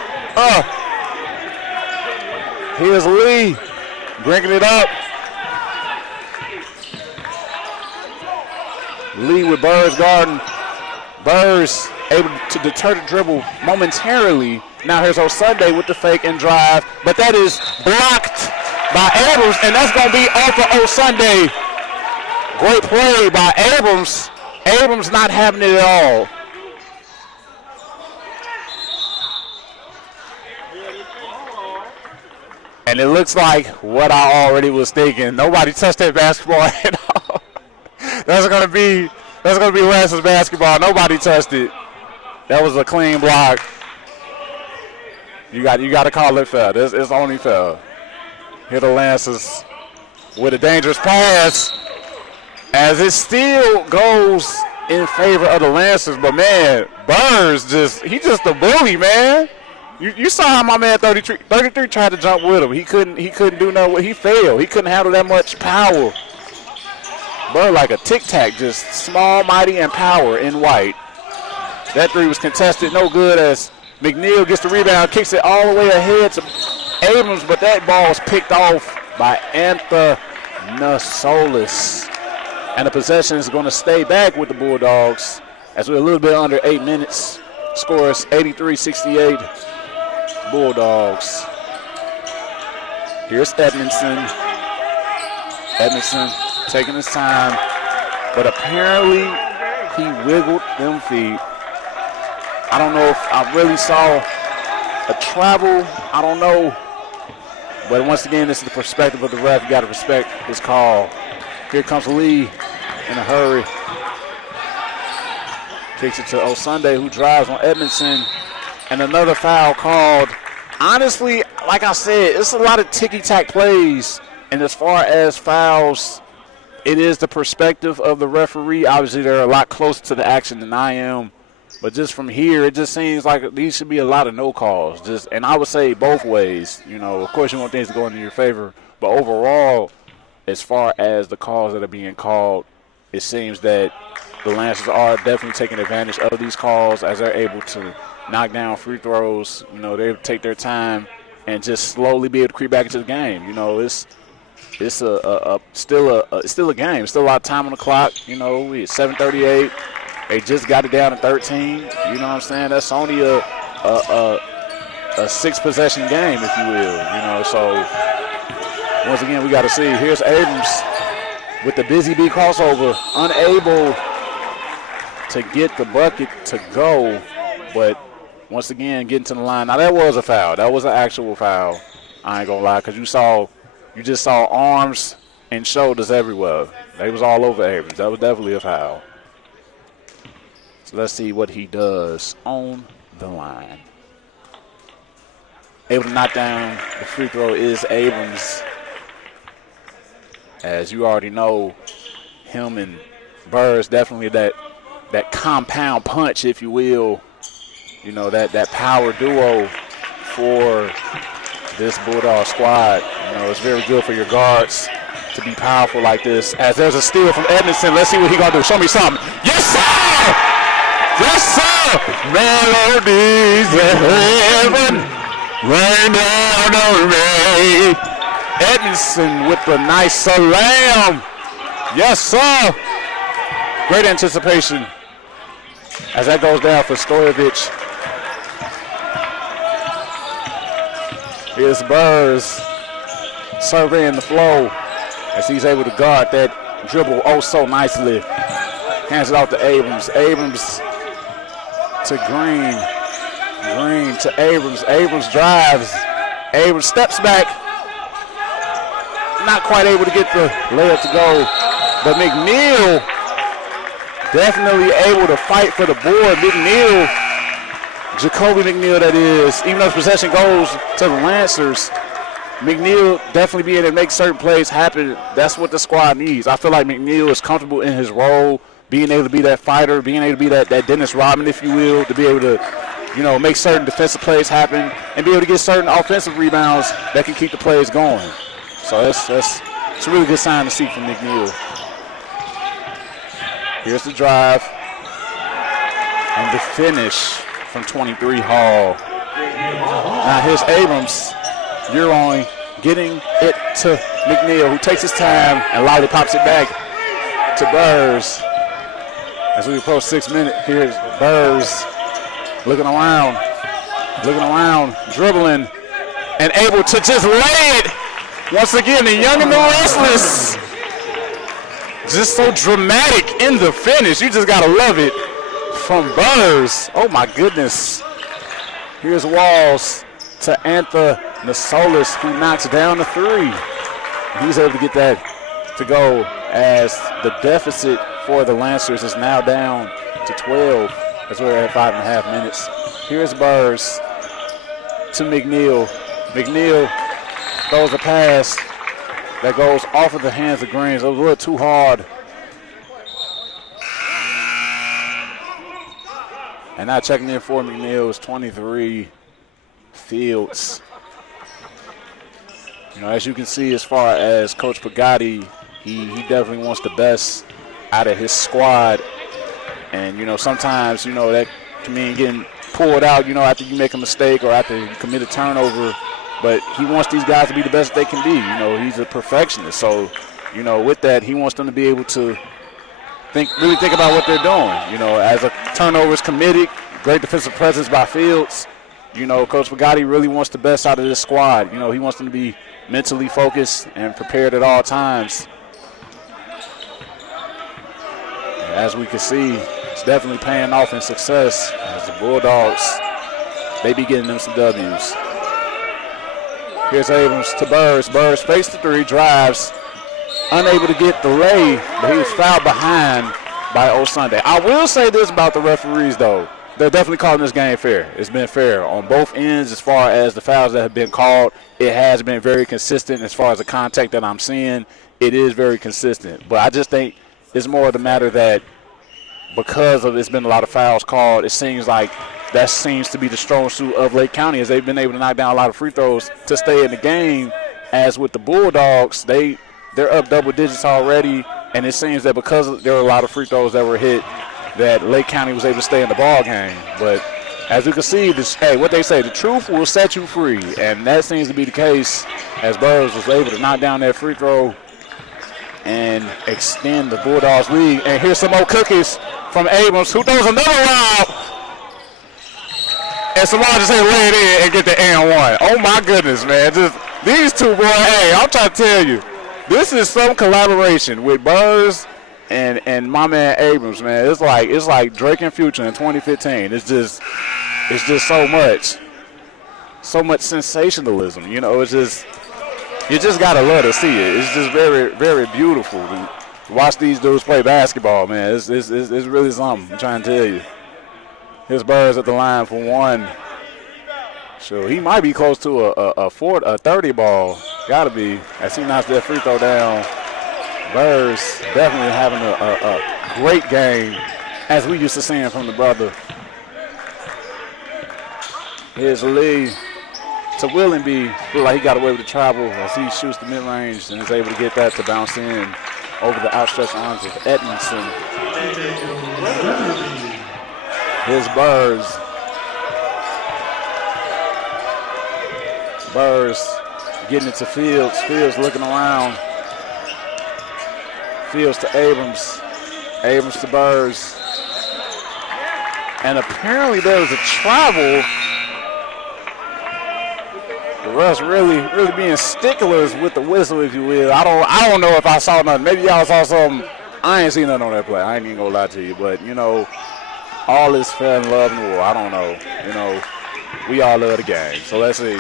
Here's Lee bringing it up. Lee with Burrs guarding. Burrs able to deter the dribble momentarily. Now here's O'Sunday with the fake and drive. But that is blocked by Abrams, and that's going to be off of O'Sunday. Great play by Abrams. Abrams not having it at all. And it looks like what I already was thinking. Nobody touched that basketball at all. That's gonna be Lance's basketball. Nobody touched it. That was a clean block. You got to call it foul. It's only foul. Here the Lancers with a dangerous pass, as it still goes in favor of the Lancers. But man, Burns he's just a bully, man. You saw how my man 33 tried to jump with him. He couldn't do nothing. He failed. He couldn't handle that much power. Burns like a tic-tac, just small, mighty, and power in white. That three was contested, no good, as McNeil gets the rebound, kicks it all the way ahead to Abrams, but that ball was picked off by Anthony And the possession is going to stay back with the Bulldogs as we're a little bit under 8 minutes. Score is 83-68, Bulldogs. Here's Edmondson. Edmondson taking his time, but apparently he wiggled them feet. I don't know if I really saw a travel. I don't know. But once again, this is the perspective of the ref. You got to respect his call. Here comes Lee in a hurry. Kicks it to Osunde, who drives on Edmondson. And another foul called. Honestly, like I said, it's a lot of ticky-tack plays. And as far as fouls, it is the perspective of the referee. Obviously, they're a lot closer to the action than I am. But just from here, it just seems like these should be a lot of no calls. And I would say both ways. You know, of course, you want things to go into your favor. But overall, as far as the calls that are being called, it seems that the Lancers are definitely taking advantage of these calls as they're able to knock down free throws. You know, they take their time and just slowly be able to creep back into the game. You know, it's still a game. Still a lot of time on the clock. You know, it's 7:38. They just got it down to 13. You know what I'm saying? That's only a 6-possession game, if you will. You know, so once again, we got to see. Here's Abrams with the Busy Bee crossover, unable to get the bucket to go, but once again, getting to the line. Now, that was a foul. That was an actual foul. I ain't gonna lie, because you just saw arms and shoulders everywhere. They was all over Abrams. That was definitely a foul. So let's see what he does on the line. Able to knock down the free throw is Abrams. As you already know, him and Burrs definitely that compound punch, if you will. You know, that power duo for this Bulldog squad. You know, it's very good for your guards to be powerful like this. As there's a steal from Edmondson. Let's see what he gonna do. Show me something. Yes, sir! Yes, sir! Melodies of heaven rain down on me. Edmondson with the nice slam. Yes, sir! Great anticipation as that goes down for Stoyevich. Here's Burrs surveying the flow as he's able to guard that dribble oh so nicely. Hands it off to Abrams. Abrams to Green. Green to Abrams. Abrams drives. Abrams steps back. Not quite able to get the layup to go. But McNeil definitely able to fight for the board. McNeil, Jacoby McNeil that is, even though the possession goes to the Lancers, McNeil definitely being able to make certain plays happen. That's what the squad needs. I feel like McNeil is comfortable in his role, being able to be that fighter, being able to be that Dennis Rodman, if you will, to be able to, you know, make certain defensive plays happen and be able to get certain offensive rebounds that can keep the plays going. So it's a really good sign to see from McNeil. Here's the drive and the finish from 23 Hall. Now here's Abrams. Euron getting it to McNeil, who takes his time and lollipops it back to Burrs. As we approach 6 minutes, here's Burrs looking around, dribbling, and able to just lay it. Once again, the young and the restless. just so dramatic in the finish. You just got to love it from Burrs. Oh, my goodness. Here's Walls to Antha Nasolis, who knocks down the three. He's able to get that to go as the deficit for the Lancers is now down to 12 as we're at 5.5 minutes. Here's Burrs to McNeil. McNeil throws a pass that goes off of the hands of Greens. It was a little too hard. And now checking in for McNeil is 23, Fields. You know, as you can see, as far as Coach Pagatti, he definitely wants the best out of his squad. And, you know, sometimes, you know, that can mean getting pulled out, you know, after you make a mistake or after you commit a turnover. But he wants these guys to be the best they can be. You know, he's a perfectionist. So, you know, with that, he wants them to be able to really think about what they're doing. You know, as a turnover is committed, great defensive presence by Fields. You know, Coach Pagatti really wants the best out of this squad. You know, he wants them to be mentally focused and prepared at all times. As we can see, it's definitely paying off in success as the Bulldogs, they be getting them some W's. Here's Abrams to Burrs. Burrs fakes the three, drives, unable to get the lay, but he was fouled behind by O'Sunday. I will say this about the referees, though. They're definitely calling this game fair. It's been fair on both ends as far as the fouls that have been called. It has been very consistent as far as the contact that I'm seeing. It is very consistent. But I just think it's more of the matter that because of it's been a lot of fouls called, it seems like that seems to be the strong suit of Lake County as they've been able to knock down a lot of free throws to stay in the game. As with the Bulldogs, they're up double digits already, and it seems that because there were a lot of free throws that were hit, that Lake County was able to stay in the ball game. But as you can see, what they say, the truth will set you free, and that seems to be the case as Burrs was able to knock down that free throw and extend the Bulldogs lead. And here's some more cookies from Abrams, who throws another round. And Samar just had to lay it in and get the and one. Oh my goodness, man. These two boys, hey, I'm trying to tell you, this is some collaboration with Burrs and my man Abrams, man. It's like Drake and Future in 2015. It's just so much sensationalism. You know, you just gotta love to see it. It's just very, very beautiful to watch these dudes play basketball, man. It's really something. I'm trying to tell you. Here's Burrs at the line for one. So he might be close to a 30 ball. Gotta be, as he knocks that free throw down. Burrs definitely having a great game, as we used to see him from the brother. Here's Lee to Willenby. Look like he got away with the travel as he shoots the mid-range and is able to get that to bounce in over the outstretched arms of Edmondson. Here's Burrs. Burrs getting it to Fields. Fields looking around. Fields to Abrams. Abrams to Burrs. And apparently there was a travel. The refs really being sticklers with the whistle, if you will. I don't know if I saw nothing. Maybe y'all saw something. I ain't seen nothing on that play. I ain't even gonna lie to you. But, you know, all is fair in love and war. I don't know. You know, we all love the game. So let's see.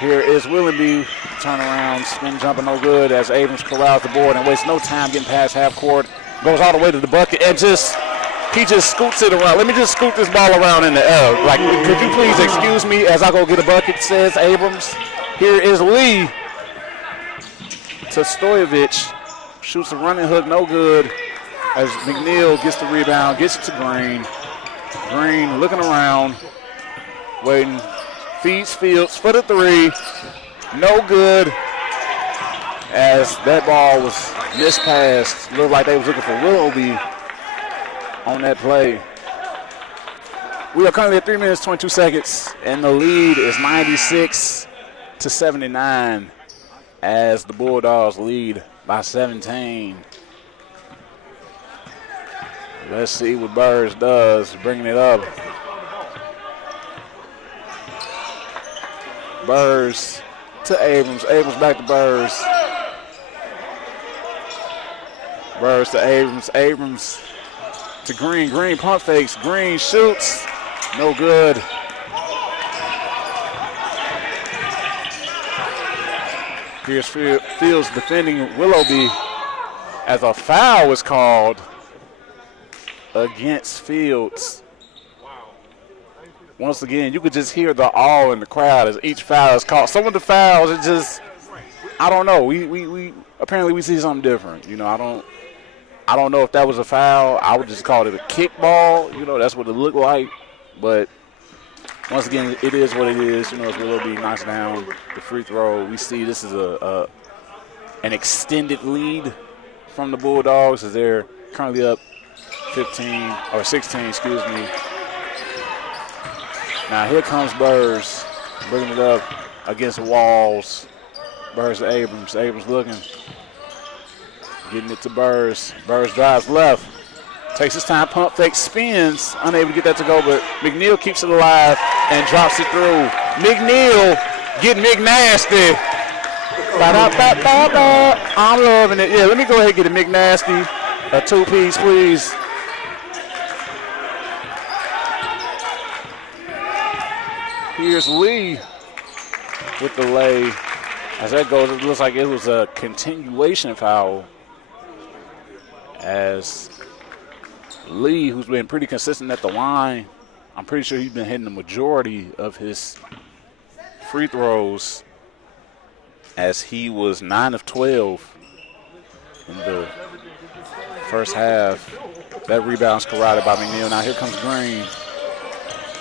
Here is Willenby. Turn around, spin jumper, no good as Abrams corrals the board and wastes no time getting past half court. Goes all the way to the bucket and he just scoots it around. Let me just scoot this ball around in the air. Like, could you please excuse me as I go get a bucket, says Abrams. Here is Lee to Stoyevich. Shoots a running hook, no good. As McNeil gets the rebound, gets it to Green. Green looking around, waiting. Feeds Fields for the three. No good. As that ball was mispassed. Looked like they was looking for Willoughby on that play. We are currently at 3 minutes, 22 seconds, and the lead is 96-79 as the Bulldogs lead by 17. Let's see what Burrs does, bringing it up. Burrs to Abrams. Abrams back to Burrs. Burrs to Abrams. Abrams to Green. Green pump fakes. Green shoots. No good. Pierce Fields defending Willoughby as a foul was called against Fields. Once again, you could just hear the awe in the crowd as each foul is called. Some of the fouls are just, I don't know. We apparently we see something different. You know, I don't know if that was a foul. I would just call it a kickball. You know, that's what it looked like. But once again, it is what it is. You know, as Willoughby knocks down the free throw, we see this is an extended lead from the Bulldogs as they're currently up 16, excuse me. Now here comes Burrs, bringing it up against Walls. Burrs to Abrams. Abrams looking, getting it to Burrs. Burrs drives left, takes his time, pump fake, spins, unable to get that to go, but McNeil keeps it alive and drops it through. McNeil getting McNasty. Ba-da-ba-ba-ba. I'm loving it. Yeah, let me go ahead and get a McNasty, a 2-piece, please. Here's Lee with the lay. As that goes, it looks like it was a continuation foul. As Lee, who's been pretty consistent at the line, I'm pretty sure he's been hitting the majority of his free throws, as he was 9 of 12 in the first half. That rebound's corralled by McNeil. Now here comes Green.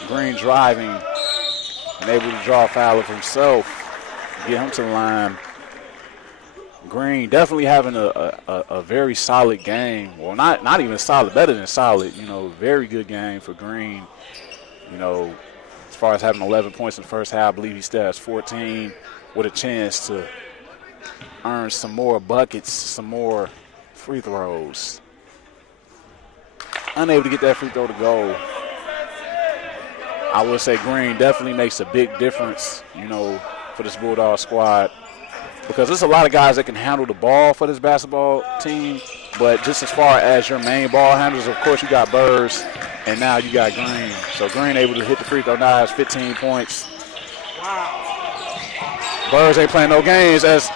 Green driving and able to draw a foul of himself, get him to the line. Green definitely having a very solid game. Well, not even solid, better than solid. You know, very good game for Green. You know, as far as having 11 points in the first half, I believe he still has 14 with a chance to earn some more buckets, some more free throws. Unable to get that free throw to go. I would say Green definitely makes a big difference, you know, for this Bulldog squad, because there's a lot of guys that can handle the ball for this basketball team, but just as far as your main ball handlers, of course, you got Burrs, and now you got Green. So Green able to hit the free throw now, has 15 points. Burrs ain't playing no games as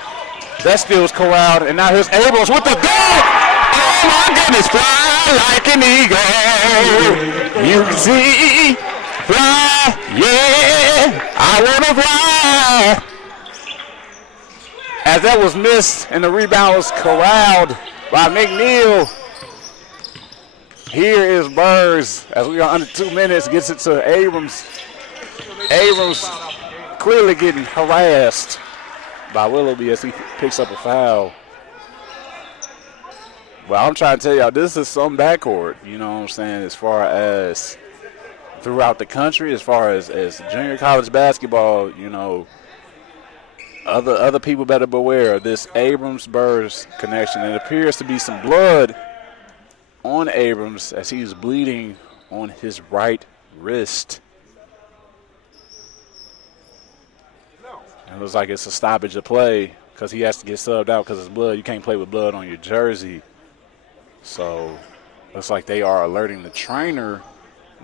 that steals corralled, and now here's Abrams with the dunk! Oh, my goodness, fly like an eagle. You can see, fly, yeah, I want to fly. As that was missed and the rebound was corralled by McNeil. Here is Burrs, as we are under 2 minutes, gets it to Abrams. Abrams clearly getting harassed by Willoughby as he picks up a foul. Well, I'm trying to tell y'all, this is some backcourt, you know what I'm saying, as far as throughout the country, as far as junior college basketball, you know, other people better beware of this Abrams-Burrs connection. It appears to be some blood on Abrams as he's bleeding on his right wrist. It looks like it's a stoppage of play because he has to get subbed out because it's blood. You can't play with blood on your jersey. So looks like they are alerting the trainer,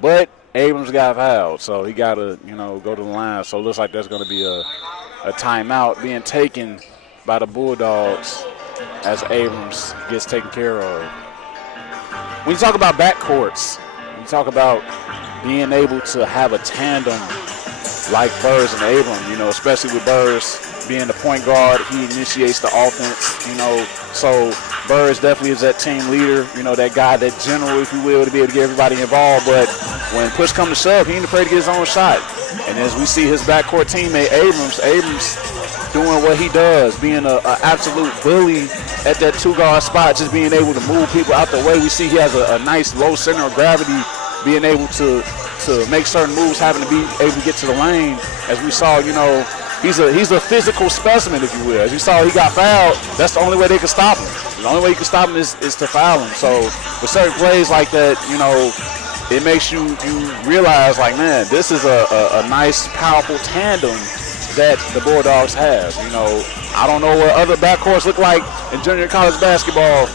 but Abrams got fouled, so he got to, you know, go to the line. So it looks like there's going to be a timeout being taken by the Bulldogs as Abrams gets taken care of. When you talk about backcourts, when you talk about being able to have a tandem like Burrs and Abrams, you know, especially with Burrs being the point guard, he initiates the offense, you know, so Burrs definitely is that team leader, you know, that guy, that general, if you will, to be able to get everybody involved. But when push comes to shove, he ain't afraid to get his own shot. And as we see his backcourt teammate, Abrams doing what he does, being an absolute bully at that two-guard spot, just being able to move people out the way. We see he has a nice low center of gravity, being able to make certain moves, having to be able to get to the lane. As we saw, you know, he's a physical specimen, if you will. As you saw, he got fouled. That's the only way they can stop him. The only way you can stop him is to foul him. So with certain plays like that, you know, it makes you realize, like, man, this is a nice, powerful tandem that the Bulldogs have. You know, I don't know what other backcourts look like in junior college basketball,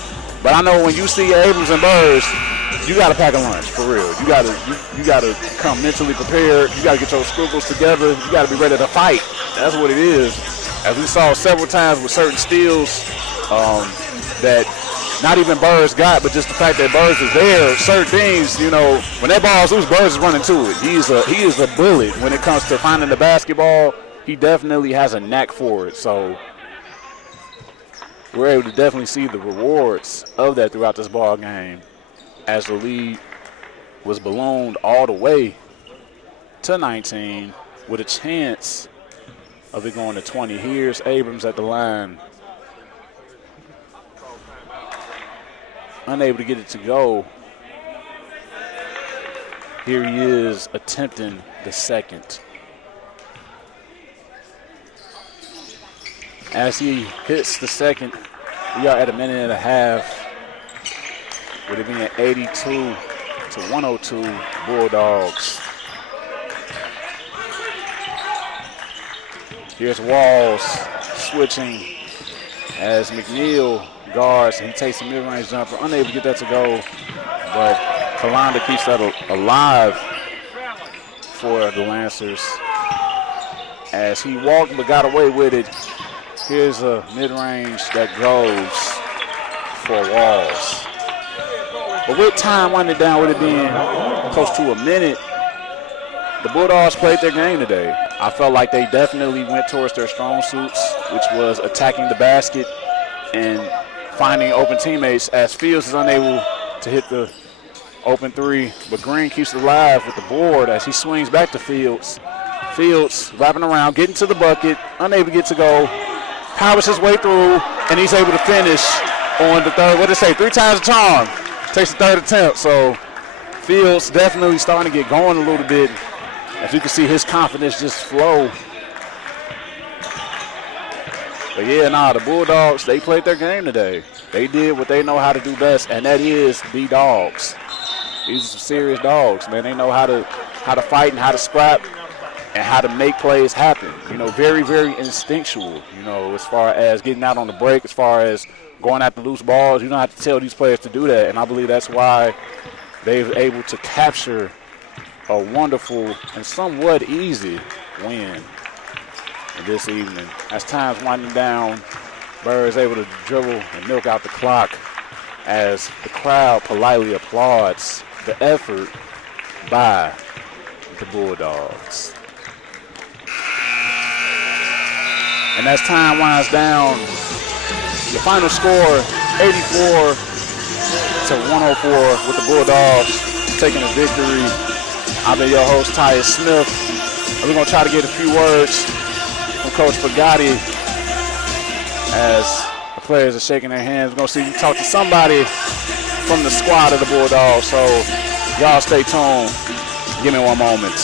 But I know when you see Abrams and Burrs, you got to pack a lunch, for real. You got to come mentally prepared. You got to get your scruples together. You got to be ready to fight. That's what it is. As we saw several times with certain steals that not even Burrs got, but just the fact that Burrs is there, certain things, you know, when that ball's loose, Burrs is running to it. He is a bullet when it comes to finding the basketball. He definitely has a knack for it. So we're able to definitely see the rewards of that throughout this ball game, as the lead was ballooned all the way to 19 with a chance of it going to 20. Here's Abrams at the line. Unable to get it to go. Here he is attempting the second. As he hits the second, we are at a minute and a half, with it being 82-102 Bulldogs. Here's Walls switching as McNeil guards. He takes a mid-range jumper, unable to get that to go, but Kalanda keeps that alive for the Lancers. As he walked but got away with it, here's a mid-range that goes for Walls. But with time winding down, with it being close to a minute, the Bulldogs played their game today. I felt like they definitely went towards their strong suits, which was attacking the basket and finding open teammates, as Fields is unable to hit the open three, but Green keeps it alive with the board as he swings back to Fields. Fields wrapping around, getting to the bucket, unable to get to go, powers his way through, and he's able to finish on the third. What did it say? 3 times a charm. Takes the third attempt. So Fields definitely starting to get going a little bit. As you can see, his confidence just flow. But yeah, the Bulldogs, they played their game today. They did what they know how to do best, and that is be dogs. These are some serious dogs, man. They know how to fight and how to scrap and how to make plays happen. You know, very, very instinctual, you know, as far as getting out on the break, as far as going after loose balls. You don't have to tell these players to do that, and I believe that's why they're able to capture a wonderful and somewhat easy win this evening. As time's winding down, Burr is able to dribble and milk out the clock as the crowd politely applauds the effort by the Bulldogs. And as time winds down, the final score, 84-104, with the Bulldogs taking the victory. I've been your host, Tyus Smith. And we're going to try to get a few words from Coach Pagatti as the players are shaking their hands. We're going to see talk to somebody from the squad of the Bulldogs. So y'all stay tuned. Give me one moment.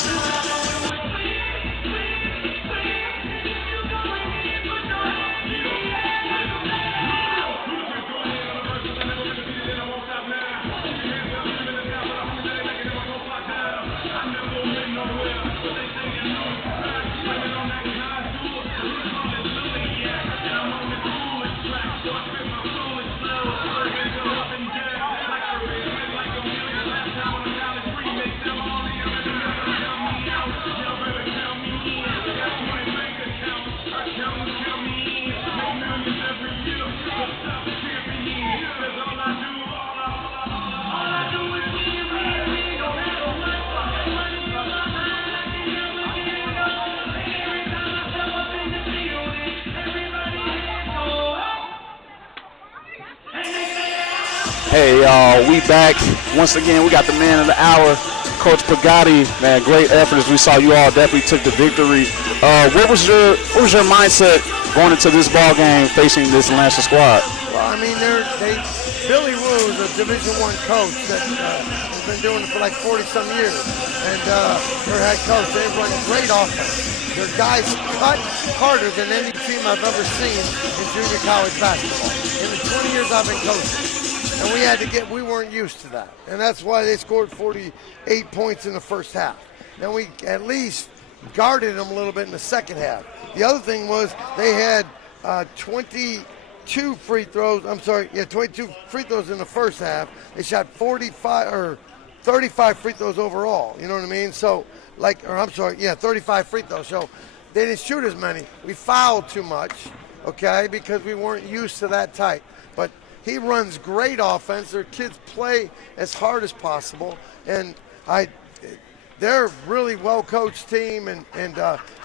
Hey, y'all, we back. Once again, we got the man of the hour, Coach Pagatti. Man, great effort as we saw you all definitely took the victory. What was your mindset going into this ball game facing this Lancer squad? Well, I mean, Billy Wu is a Division I coach that has been doing it for like 40-some years. And their head coach, they run great offense. Their guys cut harder than any team I've ever seen in junior college basketball in the 20 years I've been coaching. And we weren't used to that. And that's why they scored 48 points in the first half. Then we at least guarded them a little bit in the second half. The other thing was they had 20 22 free throws. 22 free throws in the first half. They shot 35 free throws overall. You know what I mean? So, 35 free throws. So they didn't shoot as many. We fouled too much, okay, because we weren't used to that type. But he runs great offense. Their kids play as hard as possible, and they're a really well-coached team, and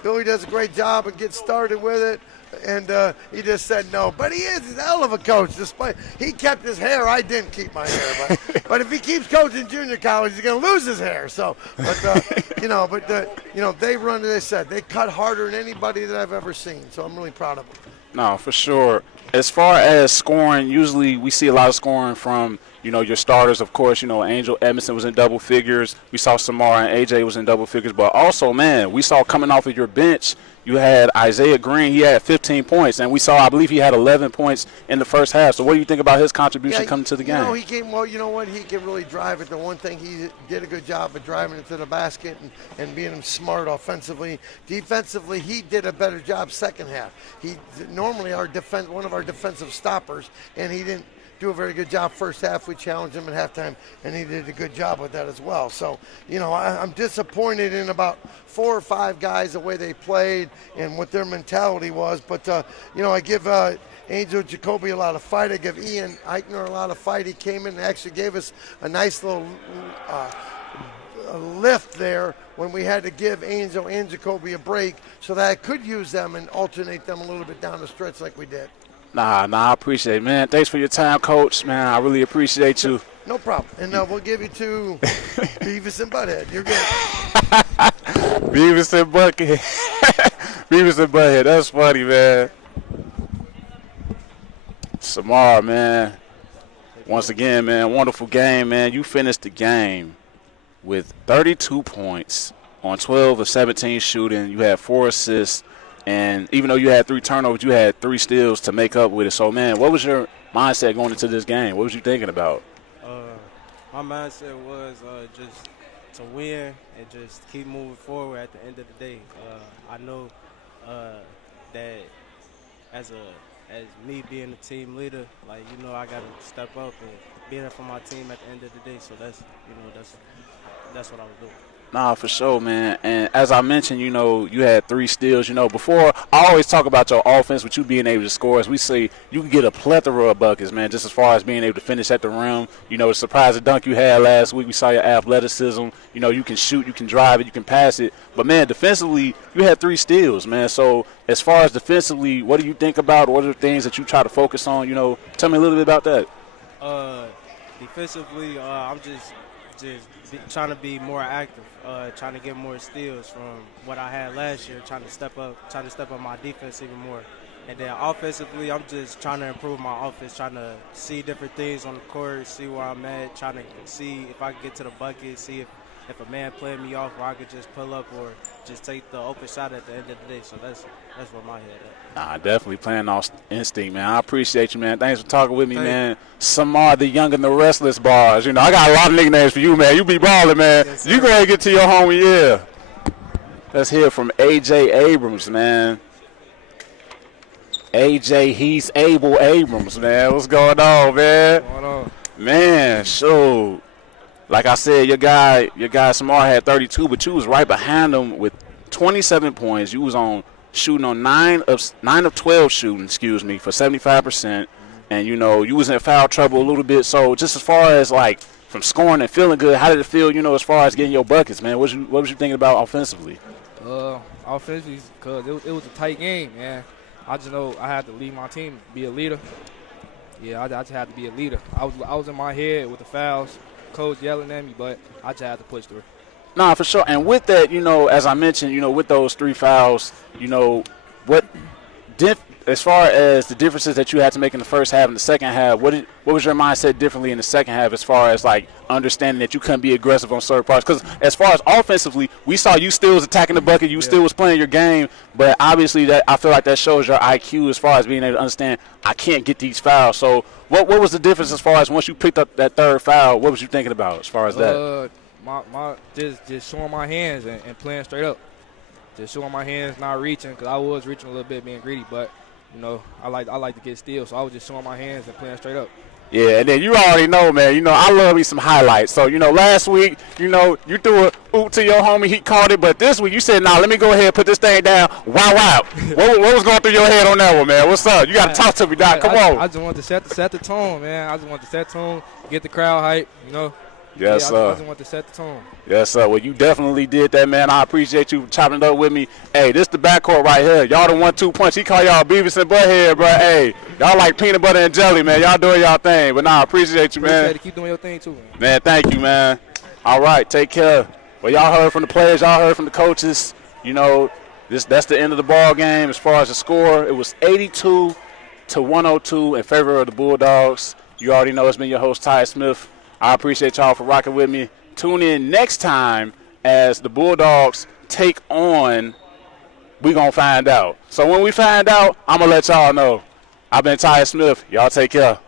Billy does a great job and gets started with it. And he just said no. But he's a hell of a coach. Despite he kept his hair, I didn't keep my hair. But if he keeps coaching junior college, he's going to lose his hair. So, they run. They said they cut harder than anybody that I've ever seen. So I'm really proud of them. No, for sure. As far as scoring, usually we see a lot of scoring from, your starters. Of course, Angel Edmondson was in double figures. We saw Samara and AJ was in double figures. But also, man, we saw coming off of your bench, you had Isaiah Green. He had 15 points. And we saw, I believe he had 11 points in the first half. So what do you think about his contribution coming to the game? He came, you know what? He can really drive it. The one thing he did a good job of driving it to the basket and being smart offensively. Defensively, he did a better job second half. He normally one of our defensive stoppers, and he didn't do a very good job first half. We challenged him at halftime, and he did a good job with that as well. So, I'm disappointed in about 4 or 5 guys the way they played and what their mentality was. But, I give Angel Jacoby a lot of fight. I give Ian Eichner a lot of fight. He came in and actually gave us a nice little lift there when we had to give Angel and Jacoby a break so that I could use them and alternate them a little bit down the stretch like we did. Nah, I appreciate it, man. Thanks for your time, Coach. Man, I really appreciate you. No problem. And we'll give you to Beavis and Butthead. You're good. Beavis and Buckhead. Beavis and Butthead. That's funny, man. Samara, man. Once again, man, wonderful game, man. You finished the game with 32 points on 12 of 17 shooting. You had 4 assists. And even though you had 3 turnovers, you had 3 steals to make up with it. So, man, what was your mindset going into this game? What was you thinking about? My mindset was just to win and just keep moving forward at the end of the day. I know that as me being the team leader, I got to step up and be there for my team at the end of the day. So that's what I was doing. Nah, for sure, man. And as I mentioned, you had 3 steals. Before, I always talk about your offense with you being able to score. As we say, you can get a plethora of buckets, man, just as far as being able to finish at the rim. The surprise dunk you had last week, we saw your athleticism. You can shoot, you can drive it, you can pass it. But, man, defensively, you had 3 steals, man. So as far as defensively, what do you think about? What are the things that you try to focus on? Tell me a little bit about that. Defensively, I'm just trying to be more active, trying to get more steals from what I had last year, trying to step up my defense even more. And then offensively, I'm just trying to improve my offense, trying to see different things on the court, see where I'm at, trying to see if I can get to the bucket, see if a man playing me off where I could just pull up or just take the open shot at the end of the day. So that's where my head at. Nah, definitely playing off instinct, man. I appreciate you, man. Thanks for talking with me, man. Samar, the Young and the Restless bars. I got a lot of nicknames for you, man. You be balling, man. Yes, you go ahead and get to your homie, yeah. Let's hear from A.J. Abrams, man. A.J. He's Abel Abrams, man. What's going on, man? What's going on? Man, so like I said, your guy Samar had 32, but you was right behind him with 27 points. You was shooting on 9 of 12 shooting, for 75%. And, you was in foul trouble a little bit. So just as far as, from scoring and feeling good, how did it feel, as far as getting your buckets, man? What was you thinking about offensively? Offensively, because it was a tight game, man. I just know I had to lead my team, be a leader. Yeah, I just had to be a leader. I was in my head with the fouls, coach yelling at me, but I just had to push through. Nah, for sure. And with that, as I mentioned, with those 3 fouls, as far as the differences that you had to make in the first half and the second half, what was your mindset differently in the second half as far as, understanding that you couldn't be aggressive on certain parts? Because as far as offensively, we saw you still was attacking the bucket, you still was playing your game, but obviously I feel like that shows your IQ as far as being able to understand, I can't get these fouls. So what was the difference as far as once you picked up that 3rd foul, what was you thinking about as far as that? Just showing my hands and playing straight up. Just showing my hands, not reaching, because I was reaching a little bit, being greedy, but You know, I like to get steals, so I was just showing my hands and playing straight up. Yeah, and then you already know, man. You know, I love me some highlights. So, you know, last week, you know, you threw a oop to your homie, he caught it. But this week, you said, nah, let me go ahead and put this thing down. Wow. what was going through your head on that one, man? What's up? You got to talk to me, Doc. Come on. I just wanted to set the tone, man. I just wanted to set the tone, get the crowd hype, you know. Yes, sir. I just wanted to set the tone. Yes, sir. Well, you definitely did that, man. I appreciate you chopping it up with me. Hey, this the backcourt right here. Y'all the 1-2 punch. He call y'all Beavis and Butthead, bro. Hey, y'all like peanut butter and jelly, man. Y'all doing y'all thing. But, I appreciate you, man. Keep doing your thing, too, man. Man, thank you, man. All right, take care. Well, y'all heard from the players. Y'all heard from the coaches. You know, that's the end of the ball game as far as the score. It was 82-102 in favor of the Bulldogs. You already know it's been your host, Ty Smith. I appreciate y'all for rocking with me. Tune in next time as the Bulldogs take on, we going to find out. So when we find out, I'm going to let y'all know. I've been Ty Smith. Y'all take care.